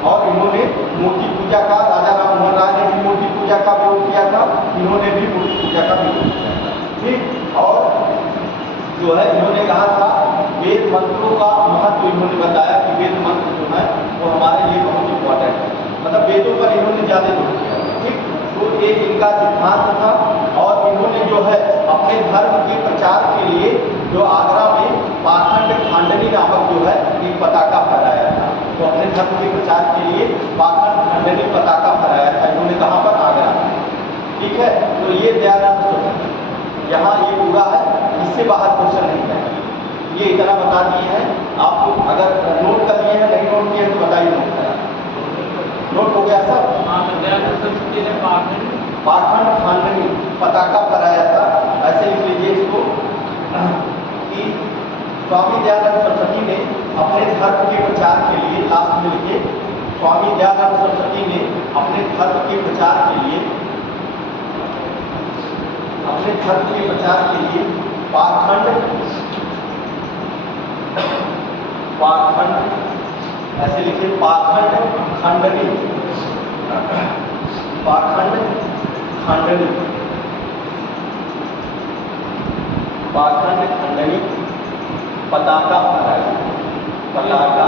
और इन्होंने मूर्ति पूजा का, राजा राम मोहन राय ने भी मूर्ति पूजा का विरोध किया था, इन्होंने भी मूर्ति पूजा का विरोध किया था। ठीक, और जो है इन्होंने कहा था वेद मंत्रों का महत्व, इन्होंने बताया कि वेद मंत्र जो है वो हमारे लिए बहुत इंपॉर्टेंट है। मतलब वेदों पर इन्होंने ज़्यादा जोर दिया। ठीक, तो एक इनका सिद्धांत था। और इन्होंने जो है अपने धर्म के प्रचार के लिए जो आगरा में पाखंड खंडनी नामक जो है एक पताका फहराया था। तो अपने धर्म के प्रचार के लिए पाखंड खंडनी पताका फहराया था इन्होंने, कहाँ पर, आगरा। ठीक है, तो ये दयानंद सरस्वती यहाँ ये पूरा है, इससे बाहर क्वेश्चन नहीं है। ये इतना बता दिए हैं आपको। अगर नोट कर लिए हैं, नहीं नोट किए तो बताइए। नोट हो गया सब। पाखंड खंडनी पताका फहराया था, ऐसे लिख लीजिए इसको कि स्वामी दयानंद सरस्वती ने अपने धर्म के प्रचार के लिए, लास्ट में लिखिए, स्वामी दयानंद सरस्वती ने अपने धर्म के प्रचार के लिए, अपने धर्म के प्रचार के लिए पाखंड ऐसे लिखिए, पाखंड खंडनी, पाखंड खंडनी, पाखंड खंडनी पताका फहराया, पताका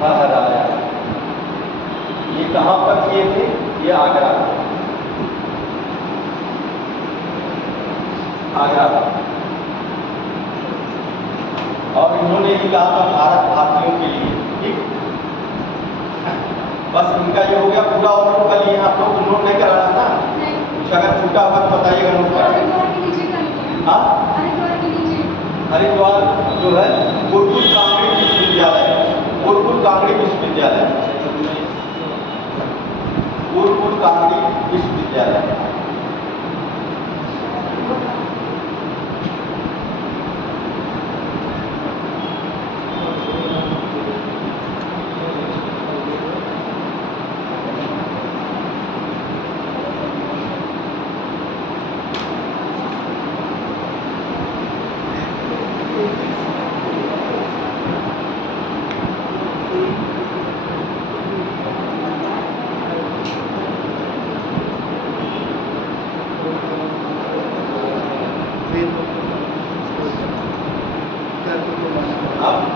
फहराया। ये कहाँ पर किए थे, ये आगरा, आगरा। और इन्होंने ही कहा था भारत भारतीयों के लिए। ठीक, बस इनका ये हो गया पूरा। और नोट कर लिए आप लोग, नोट नहीं कराना था, कुछ अगर छूटा हुआ तो बताइएगा, नोट करा। हाँ, हरिद्वार जो है गुरुकुल कांगड़ी विश्वविद्यालय, गुरुकुल कांगड़ी विश्वविद्यालय, गुरुकुल कांगड़ी विश्वविद्यालय।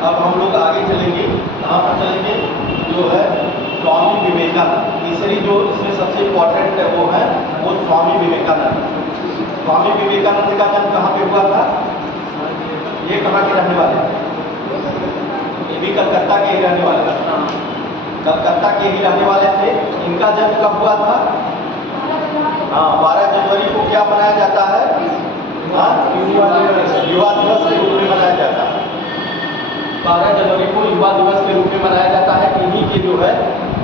अब हम लोग आगे चलेंगे, कहाँ पर चलेंगे, जो है स्वामी विवेकानंद। तीसरी जो इसमें सबसे इम्पोर्टेंट है वो है वो स्वामी विवेकानंद। स्वामी विवेकानंद का जन्म कहाँ पे हुआ था, ये कहाँ के रहने वाले, ये भी कलकत्ता के ही रहने वाले थे, कलकत्ता के ही रहने वाले थे। इनका जन्म कब हुआ था, हाँ 12 जनवरी को क्या मनाया जाता है, युवा दिवस के रूप में मनाया जाता है। 12 जनवरी को युवा दिवस के रूप में मनाया जाता है। इन्हीं के जो है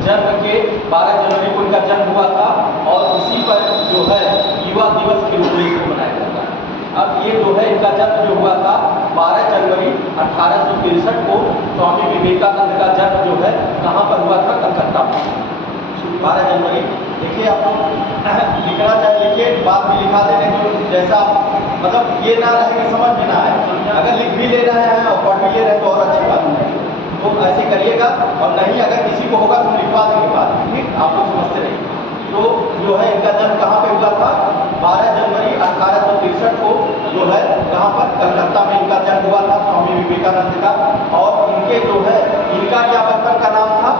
जन्म के 12 जनवरी को इनका जन्म हुआ था और इसी पर जो है युवा दिवस के रूप में इसको मनाया जाता है। अब ये जो है इनका जन्म जो हुआ था 12 जनवरी 1863 को स्वामी विवेकानंद का जन्म जो है कहाँ पर हुआ था? कलकत्ता में 12 जनवरी। देखिए आपको लिखना चाहे लिखिए, बाद में लिखा देने तो जैसा मतलब ये ना रहे कि समझ में ना आए। अगर लिख भी ले रहे हैं और पढ़ भी ले रहे हैं तो और अच्छी बात है, तो ऐसे करिएगा। और नहीं अगर किसी को होगा तो लिखवा देंगे बाद में, ठीक? आप लोग समझते रहिए। तो जो है इनका जन्म कहाँ पे हुआ था? 12 जनवरी 1863 को जो है कहाँ पर? कलकत्ता में इनका जन्म हुआ था स्वामी विवेकानंद का। और इनके जो है इनका क्या बचपन का नाम था?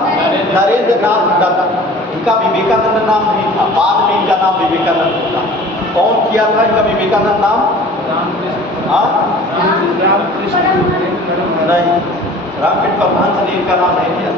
नरेंद्र नाथ दत्त। इनका विवेकानंद नाम नहीं था, बाद में इनका नाम विवेकानंद था। कौन किया था इनका विवेकानंद नाम? रामकृष्ण नहीं, रामकृष्ण परमहंस ने इनका नाम नहीं दिया।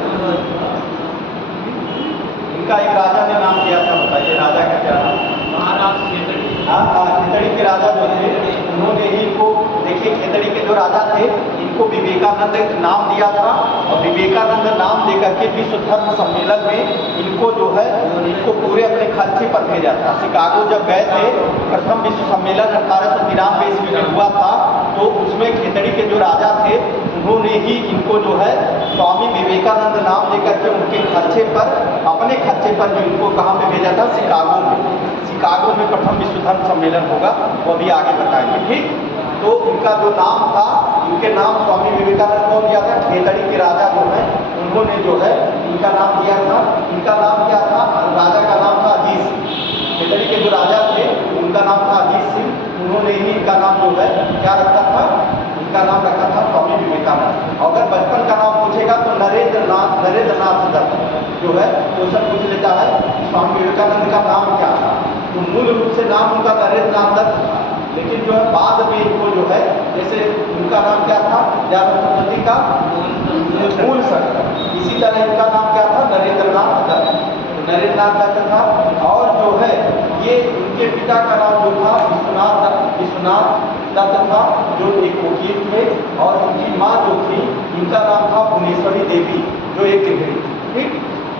इनका एक राजा ने नाम दिया था, बताइए राजा का क्या नाम? महाराज खेतड़ी। हाँ, खेतड़ी के राजा जो थे उन्होंने ही को, देखिए खेतड़ी के जो राजा थे इनको विवेकानंद नाम दिया था। और विवेकानंद नाम देकर के विश्व धर्म सम्मेलन में इनको जो है इनको पूरे अपने खर्चे पर भेजा था। शिकागो जब गए थे प्रथम विश्व सम्मेलन 1893 ईस्वी में हुआ था, तो उसमें खेतड़ी के जो राजा थे उन्होंने ही इनको जो है स्वामी विवेकानंद नाम लेकर के उनके खर्चे पर, अपने खर्चे पर जो इनको कहाँ पे भेजा था? शिकागो में। शिकागो में प्रथम विश्व धर्म सम्मेलन होगा, वो अभी आगे बताएंगे, ठीक? तो इनका जो नाम था, इनके नाम स्वामी विवेकानंद को दिया था। खेतड़ी के राजा जो है उन्होंने जो है इनका नाम दिया था। इनका नाम क्या था? राजा का नाम था अजीत सिंह। खेतड़ी के जो राजा थे उनका नाम था अजीत सिंह। उन्होंने ही इनका नाम जो है क्या रखा था? इनका नाम रखा था स्वामी विवेकानंद। अगर बचपन का नाम पूछेगा तो नरेंद्र नाथ दत्त जो है क्वेश्चन पूछ लेता है स्वामी विवेकानंद का नाम क्या था। तो मूल रूप से नाम उनका नरेंद्र नाथ दत्त था, लेकिन जो है बाद में इनको जो है जैसे उनका नाम क्या था? दयानंद सरस्वती का मूल सर। इसी तरह इनका नाम क्या था? नरेंद्र नाथ दत्त। तो नरेंद्र नाथ दत्त था। और जो है ये उनके पिता का नाम जो था विश्वनाथ दत्त था, जो एक वकील थे। और उनकी माँ जो थी इनका नाम था भुवनेश्वरी देवी, जो एक गृहिणी थी, ठीक?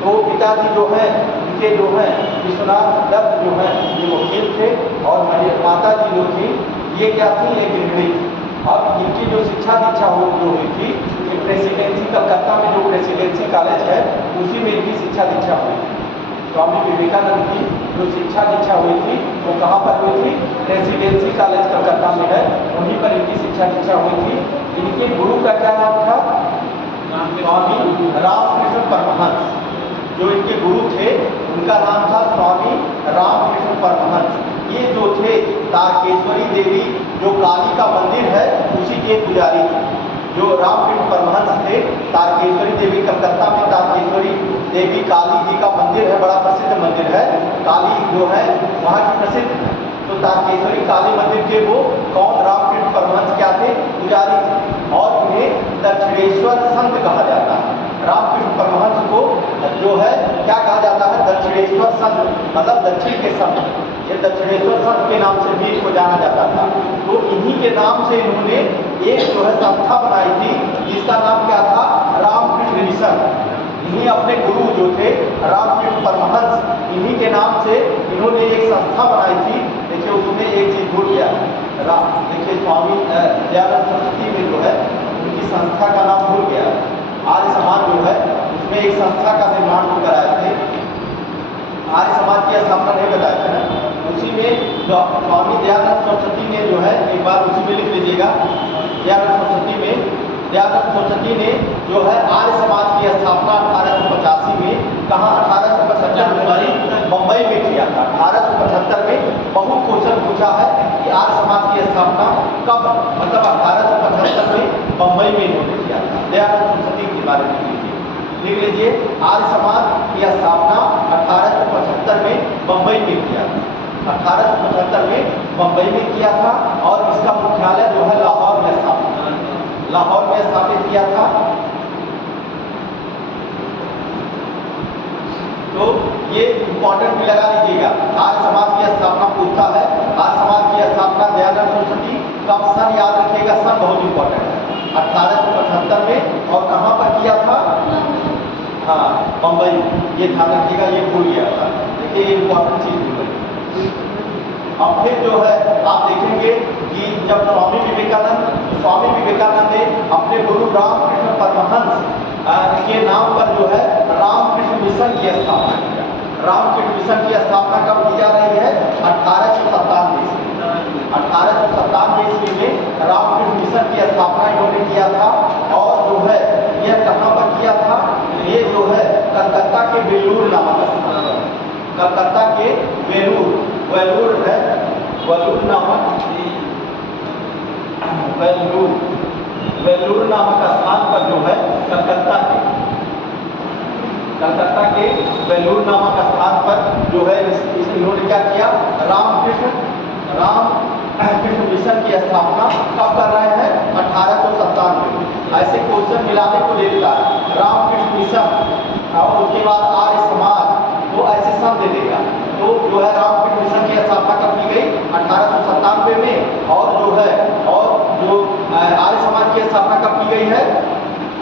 तो पिताजी जो है इनके जो है विश्वनाथ दत्त जो है ये वकील थे और माता जी जो थी ये क्या थी? एक गृहिणी थी। अब इनकी जो शिक्षा दीक्षा जो हुई थी ये प्रेसिडेंसी कलकत्ता में जो प्रेसिडेंसी कॉलेज है उसी में इनकी शिक्षा दीक्षा हुई थी। स्वामी विवेकानंद की जो शिक्षा दीक्षा हुई थी वो कहाँ पर हुई थी? प्रेसिडेंसी कॉलेज कलकत्ता में है, वहीं पर इनकी शिक्षा दीक्षा हुई थी। इनके गुरु का क्या नाम था? स्वामी रामकृष्ण परमहंस। जो इनके गुरु थे उनका नाम था स्वामी रामकृष्ण परमहंस। ये जो थे तारकेश्वरी देवी जो काली का मंदिर है उसी के पुजारी थे। जो रामकृष्ण परमहंस थे, तारकेश्वरी देवी कलकत्ता में तारकेश्वरी देवी काली जी का मंदिर है, बड़ा प्रसिद्ध मंदिर है। काली जो है वहाँ की प्रसिद्ध, तो तारकेश्वरी काली मंदिर के वो कौन? रामकृष्ण परमहंस क्या थे? पुजारी थे। और उन्हें दक्षिणेश्वर संत कहा जाता है। रामकृष्ण परमहंस को जो है क्या कहा जाता है? दक्षिणेश्वर संत, मतलब दक्षिण के संत। ये दक्षिणेश्वर संत के नाम से भी इनको जाना जाता था। तो इन्हीं के नाम से इन्होंने एक जो है संस्था बनाई थी जिसका नाम क्या था? रामकृष्ण मिशन। इन्हीं अपने गुरु जो थे रामकृष्ण परमहंस, इन्हीं के नाम से इन्होंने एक संस्था बनाई थी। देखिए उसमें एक चीज भूल गया, देखिए स्वामी दयानंद सरस्वती में जो है उनकी संस्था का नाम भूल गया। आर्य समाज जो है उसमें एक संस्था का निर्माण को कराए थे। आर्य समाज की स्थापना नहीं बताया था ना, उसी में स्वामी दयानंद सरस्वती ने जो है, एक बार उसी में लिख लीजिएगा, दयानंद सरस्वती ने जो है आर्य समाज की स्थापना 1885 में, कहाँ? 1875 में बम्बई में किया था। 1875 में बहुत क्वेश्चन पूछा है कि आर्य समाज की स्थापना कब, मतलब 1875 में बम्बई में इन्होंने किया था। दयानंद सरस्वती के बारे में लिख लीजिए, आर्य समाज की स्थापना 1875 में बम्बई में किया था। 1875 में बम्बई में किया था और इसका मुख्यालय जो है लाहौर में स्थापित किया था। तो ये इंपॉर्टेंट भी लगा लीजिएगा। आर्य समाज की स्थापना पूछता है, आर्य समाज की स्थापना दयानंद सरस्वती कब? सन याद रखिएगा, सन बहुत इंपॉर्टेंट है। 1875 में। और कहाँ पर किया था? हाँ, बम्बई। ये ध्यान रखिएगा, ये भूल गया था, देखिए ये इंपॉर्टेंट चीज भूल गई। अब फिर जो है आप देखेंगे कि जब स्वामी विवेकानंद ने अपने गुरु रामकृष्ण परमहंस के नाम पर जो है रामकृष्ण मिशन की स्थापना किया। रामकृष्ण मिशन की स्थापना कब की जा रही है? 1897 से। 1897 ईस्वी में रामकृष्ण मिशन की स्थापना इन्होंने किया था। और जो है यह कहाँ पर किया था? ये जो है कलकत्ता के वेलूर नामक स्थान, कलकत्ता के वेलूर है, वेलूर नामक स्थान पर जो है कलकत्ता के वेलूर नामक स्थान पर जो है इन्होंने क्या किया? रामकृष्ण मिशन की स्थापना कब कर रहे हैं? 1897। ऐसे क्वेश्चन मिलाने को लेता है रामकृष्ण मिशन और उसके बाद आर्य समाज, तो ऐसे सब दे देगा। तो जो है रामकृष्ण मिशन की स्थापना कब की गई? 1897 में। और जो है आर्य समाज की स्थापना कब की गई है?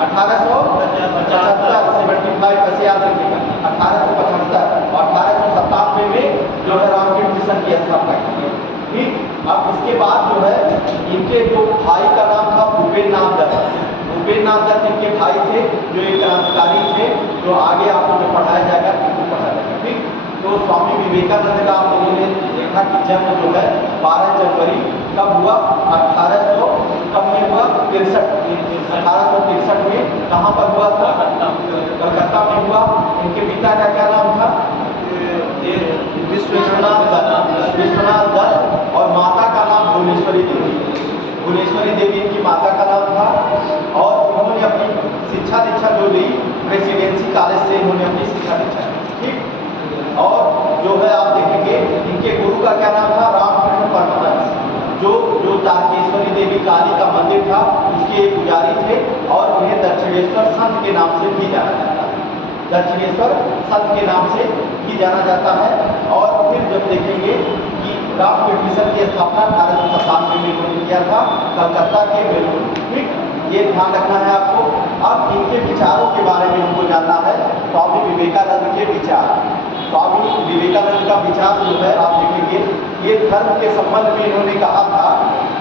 1875 75 ऐसे याद रखिएगा, 1875 और 1897 में जो है रामकृष्ण मिशन की स्थापना की गई। ठीक। अब इसके बाद जो है इनके जो भाई का नाम था भूपेन्द्र नाथ दत्त इनके भाई थे, जो एक क्रांतिकारी थे, जो आगे आपको जो पढ़ाया जाएगा उनको पढ़ाया जाएगा। ठीक। तो स्वामी विवेकानंद का आप लोगों ने देखा कि जन्म जो है 12 जनवरी कब हुआ? 1863 में। कहाँ पर हुआ था? कलकत्ता में हुआ। इनके पिता का क्या नाम था? विश्वनाथ दत्त और माता का नाम भुवनेश्वरी देवी इनकी माता का नाम था। और उन्होंने अपनी शिक्षा दीक्षा जो ली प्रेसिडेंसी कॉलेज से इन्होंने अपनी शिक्षा दीक्षा ली। ठीक। और जो है आप देखेंगे इनके गुरु का क्या नाम था? रामकृष्ण परमहंस, जो तारकेश्वरी देवी काली का मंदिर था उसके पुजारी थे। और उन्हें दक्षिणेश्वर संत के नाम से भी जाना जाता है, दक्षिणेश्वर संत के नाम से भी जाना जाता है। और फिर जब देखेंगे कि रामकृष्ण मिशन की स्थापना 1897 में इन्होंने किया था कलकत्ता के वेलूर। ठीक। ये ध्यान रखना है आपको। अब इनके विचारों के बारे में हमको जानना है, स्वामी विवेकानंद के विचार। स्वामी विवेकानंद का विचार जो है आप देखेंगे ये धर्म के संबंध में इन्होंने कहा था।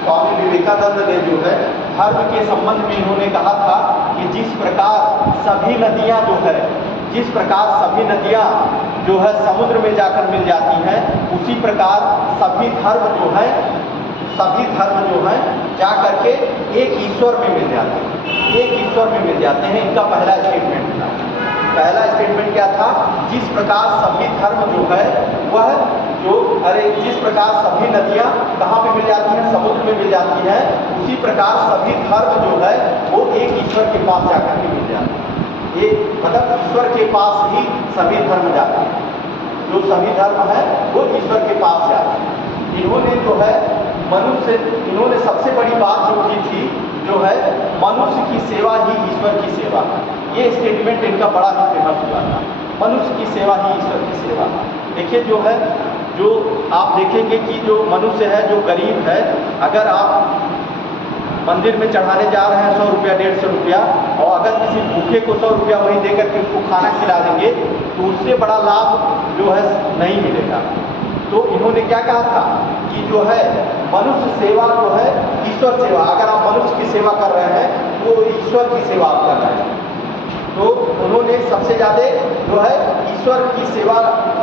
स्वामी विवेकानंद ने जो है धर्म के संबंध में इन्होंने कहा था कि जिस प्रकार सभी नदियां जो है समुद्र में जाकर मिल जाती हैं, उसी प्रकार सभी धर्म जो है जा करके एक ईश्वर में मिल जाते हैं। इनका पहला स्टेटमेंट था। पहला स्टेटमेंट क्या था? जिस प्रकार सभी धर्म जो है जिस प्रकार सभी नदियां कहाँ पे मिल जाती हैं? समुद्र में मिल जाती हैं, उसी प्रकार सभी धर्म जो है वो एक ईश्वर के पास जाकर के मिल जाते हैं। ये मतलब ईश्वर के पास ही सभी धर्म जाते हैं, जो सभी धर्म है वो ईश्वर के पास जाते हैं। इन्होंने जो है इन्होंने सबसे बड़ी बात जो की थी जो है मनुष्य की सेवा ही ईश्वर की सेवा। ये स्टेटमेंट इनका बड़ा ही फेमस हुआ था, मनुष्य की सेवा ही ईश्वर की सेवा। देखिए जो आप देखेंगे कि जो मनुष्य है, जो गरीब है, अगर आप मंदिर में चढ़ाने जा रहे हैं 100 रुपया 150 रुपया, और अगर किसी भूखे को 100 रुपया वहीं देकर के उसको खाना खिला देंगे तो उससे बड़ा लाभ जो है नहीं मिलेगा। तो इन्होंने क्या कहा था कि जो है मनुष्य सेवा जो है ईश्वर सेवा। अगर आप मनुष्य की सेवा कर रहे हैं वो ईश्वर की सेवा आप कर रहे हैं। तो उन्होंने सबसे ज़्यादा जो है ईश्वर की सेवा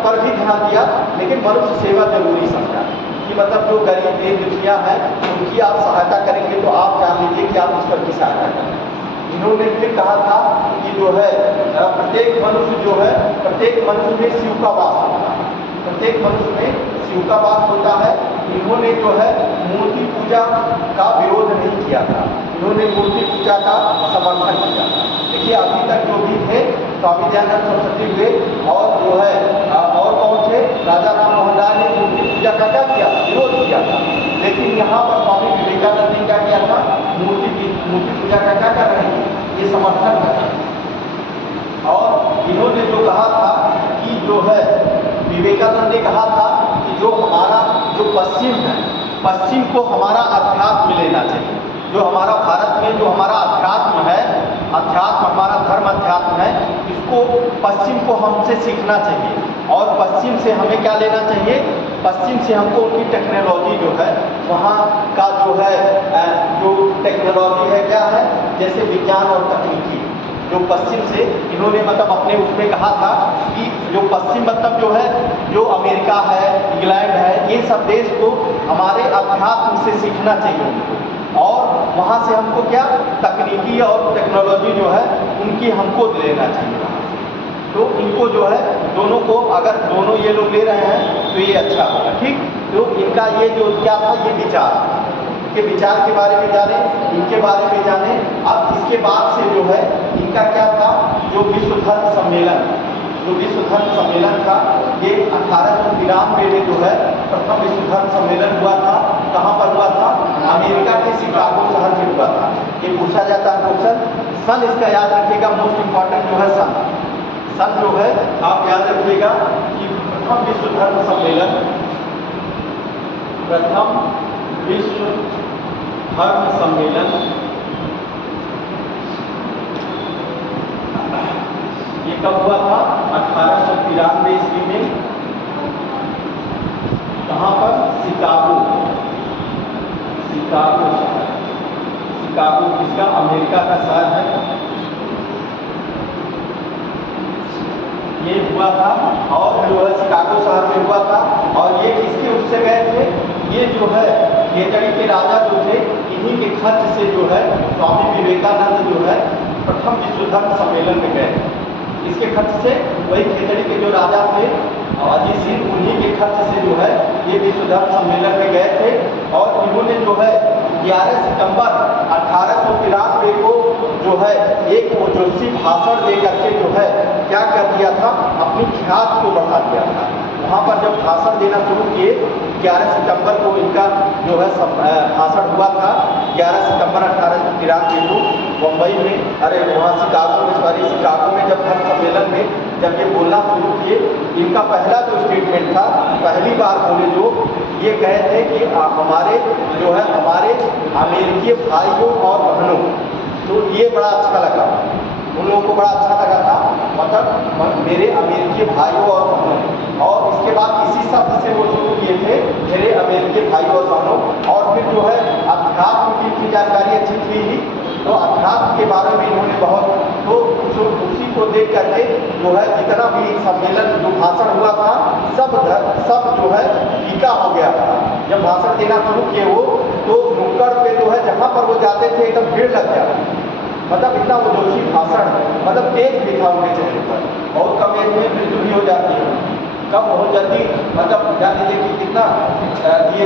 पर भी ध्यान दिया, लेकिन मनुष्य सेवा जरूरी समझा कि मतलब जो गरीब दीन दुखिया है उनकी आप सहायता करेंगे तो आप जान लीजिए कि आप ईश्वर की सहायता करें। इन्होंने फिर कहा था कि जो है प्रत्येक मनुष्य में शिव का वास होता है, प्रत्येक मनुष्य में शिव का वास होता है। इन्होंने जो है मूर्ति पूजा का विरोध नहीं किया था, इन्होंने मूर्ति पूजा का समर्थन किया था। देखिए अभी तक जो भी थे स्वामी दयानंद सरस्वती हुए और जो है और कौन थे, राजा राम मोहन राय ने मूर्ति पूजा का क्या किया? विरोध किया था। लेकिन यहाँ पर स्वामी विवेकानंद ने क्या किया था? मूर्ति पूजा का क्या कर रहे हैं? ये समर्थन कर रहे हैं। और इन्होंने जो कहा था कि जो है विवेकानंद ने कहा था कि जो हमारा जो पश्चिम है, पश्चिम को हमारा अध्यात्म लेना चाहिए। जो हमारा भारत में जो हमारा अध्यात्म है, अध्यात्म हमारा धर्म अध्यात्म है, इसको पश्चिम को हमसे सीखना चाहिए और पश्चिम से हमें क्या लेना चाहिए, पश्चिम से हमको उनकी टेक्नोलॉजी जो है वहाँ का जो है जो टेक्नोलॉजी है क्या है, जैसे विज्ञान और तकनीकी जो पश्चिम से इन्होंने मतलब अपने उसमें कहा था कि जो पश्चिम मतलब जो है जो अमेरिका है, इंग्लैंड है, ये सब देश को हमारे अध्यात्म से सीखना चाहिए उनको, और वहाँ से हमको क्या तकनीकी और टेक्नोलॉजी जो है उनकी हमको लेना चाहिए वहाँ से। तो इनको जो है दोनों को अगर दोनों ये लोग ले रहे हैं तो ये अच्छा होगा, ठीक। तो इनका ये जो क्या था, ये विचार के विचार के बारे में जाने, इनके बारे में जाने। अब इसके बाद से जो है इनका क्या था, जो विश्व धर्म सम्मेलन, जो विश्व धर्म सम्मेलन था, ये 1893 में जो है प्रथम विश्व धर्म सम्मेलन हुआ था। कहाँ पर हुआ था, अमेरिका के शिकागो शहर में हुआ था। ये पूछा जाता है क्वेश्चन, सन इसका याद रखिएगा, मोस्ट इंपॉर्टेंट जो है सन, सन जो है आप याद रखिएगा कि प्रथम विश्व धर्म सम्मेलन, प्रथम विश्व धर्म सम्मेलन ये कब हुआ था, 1893 ईस्वी में। कहाँ पर, शिकागो, शिकागो शहर, शिकागो किसका, अमेरिका का शहर है, ये हुआ था। और जो है शिकागो शहर में हुआ था, और ये किसके उससे गए थे, ये जो है खेतड़ी के राजा जो थे, इन्हीं के खर्च से जो है स्वामी विवेकानंद जो है प्रथम विश्व धर्म सम्मेलन में गए। इसके खर्च से, वही खेतड़ी के जो राजा थे अजीत सिंह, उन्हीं के खर्च से जो है ये विश्व धर्म सम्मेलन में गए थे। और इन्होंने जो है 11 सितंबर 1893 को जो है एक ओजस्वी भाषण दे करके जो है क्या कर दिया था, अपनी ख्याति को बढ़ा दिया था। वहाँ पर जब भाषण देना शुरू किए, 11 सितंबर को इनका जो है भाषण हुआ था, 11 सितंबर 1893 को मुंबई में, अरे वहाँ शिकागो में, सॉरी शिकागो में जब धर्म सम्मेलन में जब ये बोलना शुरू किए, इनका पहला जो स्टेटमेंट था, पहली बार बोले जो ये कहे थे कि हमारे जो है हमारे अमेरिकी भाइयों और बहनों, तो ये बड़ा अच्छा लगा, उन लोगों को बड़ा अच्छा लगा था, मतलब मेरे अमेरिकी भाइयों और बहनों। और इसके बाद इसी शब्द से वो शुरू किए थे, मेरे अमेरिकी भाइयों और बहनों। और फिर जो है अध्यात्म की जानकारी अच्छी थी ही, तो अध्यात्म के बारे में इन्होंने बहुत, तो उसी को देख करके जो है जितना भी सम्मेलन जो भाषण हुआ था सब जो है फीका हो गया था। जब भाषण देना शुरू किए वो, तो नुक्कड़ पे जो है जहाँ पर वो जाते थे एकदम भीड़ लग गया, मतलब इतना वो जोशी भाषण, मतलब तेज भी था उनके चेहरे पर। बहुत कम एज में मृत्यु भी हो जाती है, कम बहुत जल्दी, मतलब जान लीजिए कि कितना ये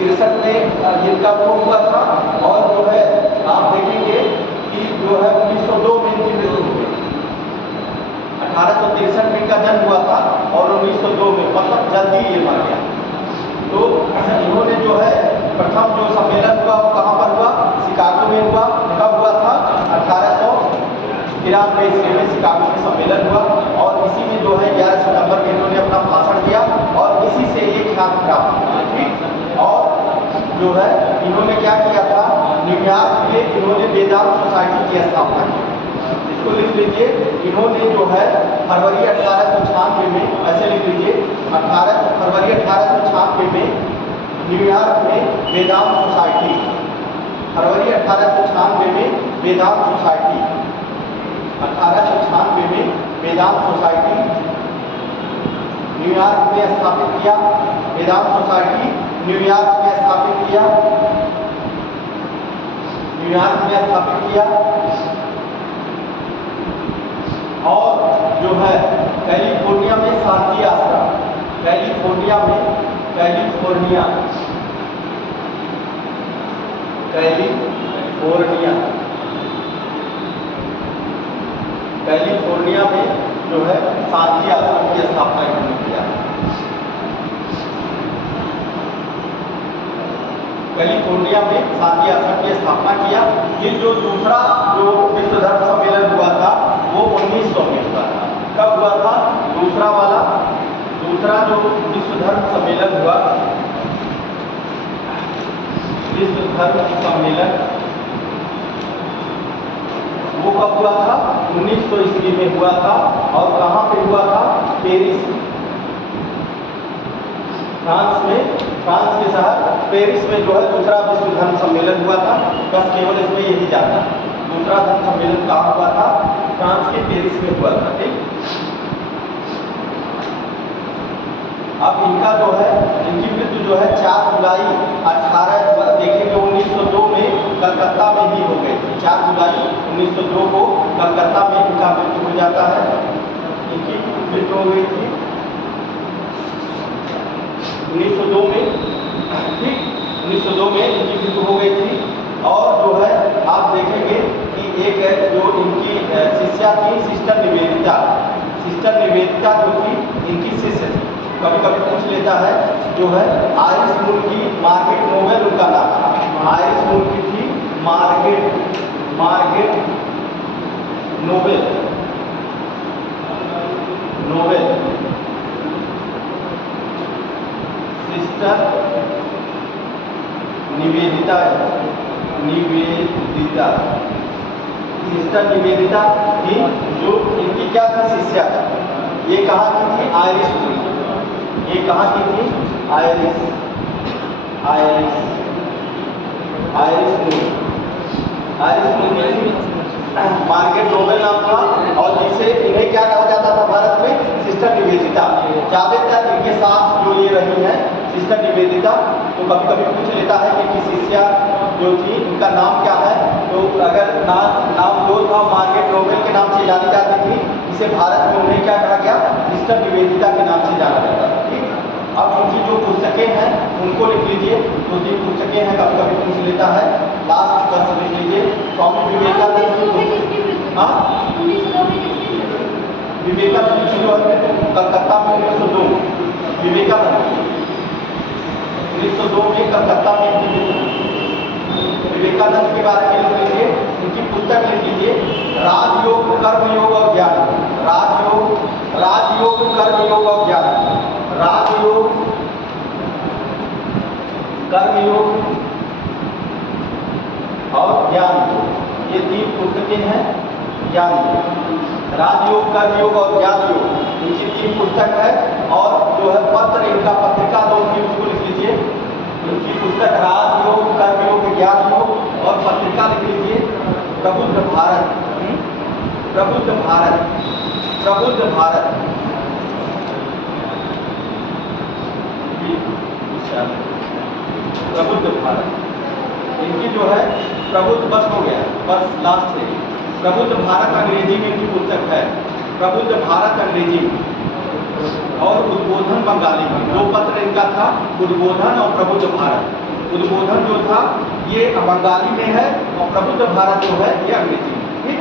63 में जिनका वो हुआ था। और जो है आप देखेंगे कि जो है 1902 में इनकी मृत्यु हुई। 1863 में इनका जन्म हुआ था और 1902 में, मतलब जल्दी ये मर गया। तो इन्होंने जो है प्रथम जो सम्मेलन हुआ वो कहाँ पर हुआ, शिकागो में हुआ। कब हुआ था, 1893 ईस्वी में शिकागो में सम्मेलन हुआ। और इसी में जो है 11 सितंबर में इन्होंने अपना भाषण दिया और इसी से ये ख्याति प्राप्त हुआ, ठीक। और जो है इन्होंने क्या किया था, न्यूयॉर्क में इन्होंने वेदांत सोसाइटी की स्थापना की। इसको लिख लीजिए, इन्होंने जो है फरवरी 1896 में, ऐसे लिख लीजिए, फरवरी 1896 में न्यूयॉर्क में वेदांत सोसाइटी, फरवरी 1896 में वेदांत सोसाइटी, 1896 में वेदांत सोसाइटी न्यूयॉर्क में स्थापित किया। वेदांत सोसाइटी न्यूयॉर्क में स्थापित किया, न्यूयॉर्क में स्थापित किया। और जो है कैलिफोर्निया में शांति आश्रम, कैलिफोर्निया में, कैलिफोर्निया कैलिफोर्निया में जो है शांति आश्रम की स्थापना इन्होंने किया। कैलिफोर्निया में शांति आश्रम की स्थापना किया। ये जो दूसरा जो विश्व धर्म सम्मेलन हुआ था वो 1900 में हुआ था। कब हुआ था, दूसरा वाला, दूसरा जो विश्व धर्म सम्मेलन हुआ, विश्व धर्म सम्मेलन वो कब हुआ था, 1900 ईस्वी में हुआ था और कहाँ पे हुआ था? पेरिस, फ्रांस में, फ्रांस के शहर पेरिस में जो है दूसरा विश्व धर्म सम्मेलन हुआ था। बस केवल इसमें यही जानना, दूसरा धर्म सम्मेलन कहाँ हुआ था? फ्रांस के पेरिस में हुआ था। ठीक, अब इनका जो है, इनकी मृत्यु जो है 4 जुलाई 18 देखेंगे 1902 में कलकत्ता में ही हो गई थी। 4 जुलाई 1902 को कलकत्ता में इनका मृत्यु हो जाता है। इनकी मृत्यु हो गई थी 1902 में। ठीक, 1902 में इनकी मृत्यु हो गई थी। और जो है आप देखेंगे कि एक जो इनकी शिष्या थी सिस्टर निवेदिता, सिस्टर निवेदिता जो थी इनकी शिष्य थी। कभी कभी पूछ लेता है, जो है आयरिश मूल की मार्गरेट नोबेल उनका नाम था। आयरिश मूल की थी Margaret Nobel, Nobel sister Nivedita, Nivedita sister Nivedita थी, जो इनकी क्या थी? शिष्या थी। ये कहाँ की थी? आयरिश मूल, ये कहाँ की थी? आयरिश, आयरिश, आयरिश मूल, आयरिश मूल की थी। मार्गरेट नोबेल नाम था और जिसे इन्हें क्या कहा जाता था भारत में? सिस्टर निवेदिता। ज़्यादातर इनके साथ जो ये रही हैं सिस्टर निवेदिता, तो कभी कभी पूछ लेता है कि इनकी शिष्या जो थी उनका नाम क्या है? तो अगर नाम जो था मार्गरेट नोबेल के नाम से जानी जाती थी, इसे भारत में उन्हें क्या कहा गया? सिस्टर निवेदिता के नाम से जाना जाता था। ठीक, अब उनकी जो पुस्तकें हैं उनको लिख लीजिए। 2-3 पुस्तकें हैं, कभी कभी पूछ लेता है। लास्ट बस लिख लीजिए, स्वामी विवेकानंद की। हाँ, विवेकानंद की जो है कलकत्ता में 1902, विवेकानंद 1902 में कलकत्ता में। विवेकानंद के बारे में लिख लीजिए, उनकी पुस्तक लिख लीजिए, राजयोग, कर्मयोग और ज्ञान। राजयोग, राजयोग, कर्मयोग और ज्ञान। राजयोग, कर्मयोग और ज्ञान योग, ये 3 पुस्तकें हैं। ज्ञान योग, राजयोग, कर्मयोग और ज्ञान योग, इनकी 3 पुस्तक है। और जो है पत्र, इनका पत्रिका 2 थी, उसको लिख लीजिए। इनकी पुस्तक राजयोग, कर्मयोग, ज्ञान योग और पत्रिका लिख लीजिए प्रबुद्ध भारत, प्रबुद्ध भारत, प्रबुद्ध भारत। प्रबुद्ध भारत, इनकी जो है प्रबुद्ध, बस हो गया, बस लास्ट है। प्रबुद्ध भारत अंग्रेजी में इनकी पुस्तक है, प्रबुद्ध भारत अंग्रेजी में, और उद्बोधन बंगाली में। 2 पत्र इनका था, उद्बोधन और प्रबुद्ध भारत। उद्बोधन जो था ये बंगाली में है और प्रबुद्ध भारत जो है ये अंग्रेजी में। ठीक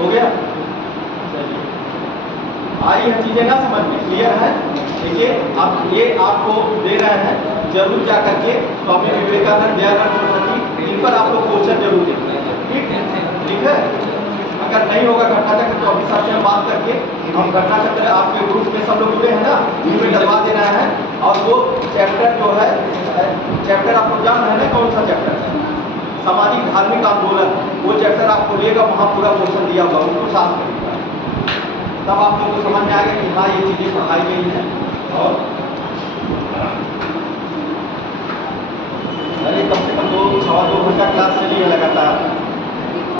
हो गया? आई है चीजें ना समझ में? क्लियर है? देखिए, अब ये आपको दे रहे हैं, जरूर जा करके स्वामी विवेकानंद, दयानंद सरस्वती, इन पर आपको क्वेश्चन जरूर देना है। ठीक है? अगर नहीं होगा घटना चक्र तो अभी सबसे बात करके हम घटना चक्र आपके ग्रुप में सब लोग जुड़े हैं ना, इनमें डलवा दे रहे हैं। और वो चैप्टर जो है, चैप्टर आपको जानना है ना कौन सा चैप्टर है? सामाजिक धार्मिक आंदोलन, वो चैप्टर आपको लेगा, वहाँ पूरा क्वेश्चन दिया होगा, उनको साफ करिएगा, तब आप लोग को समझ में आएगा कि हाँ ये चीज़ें पढ़ाई गई हैं।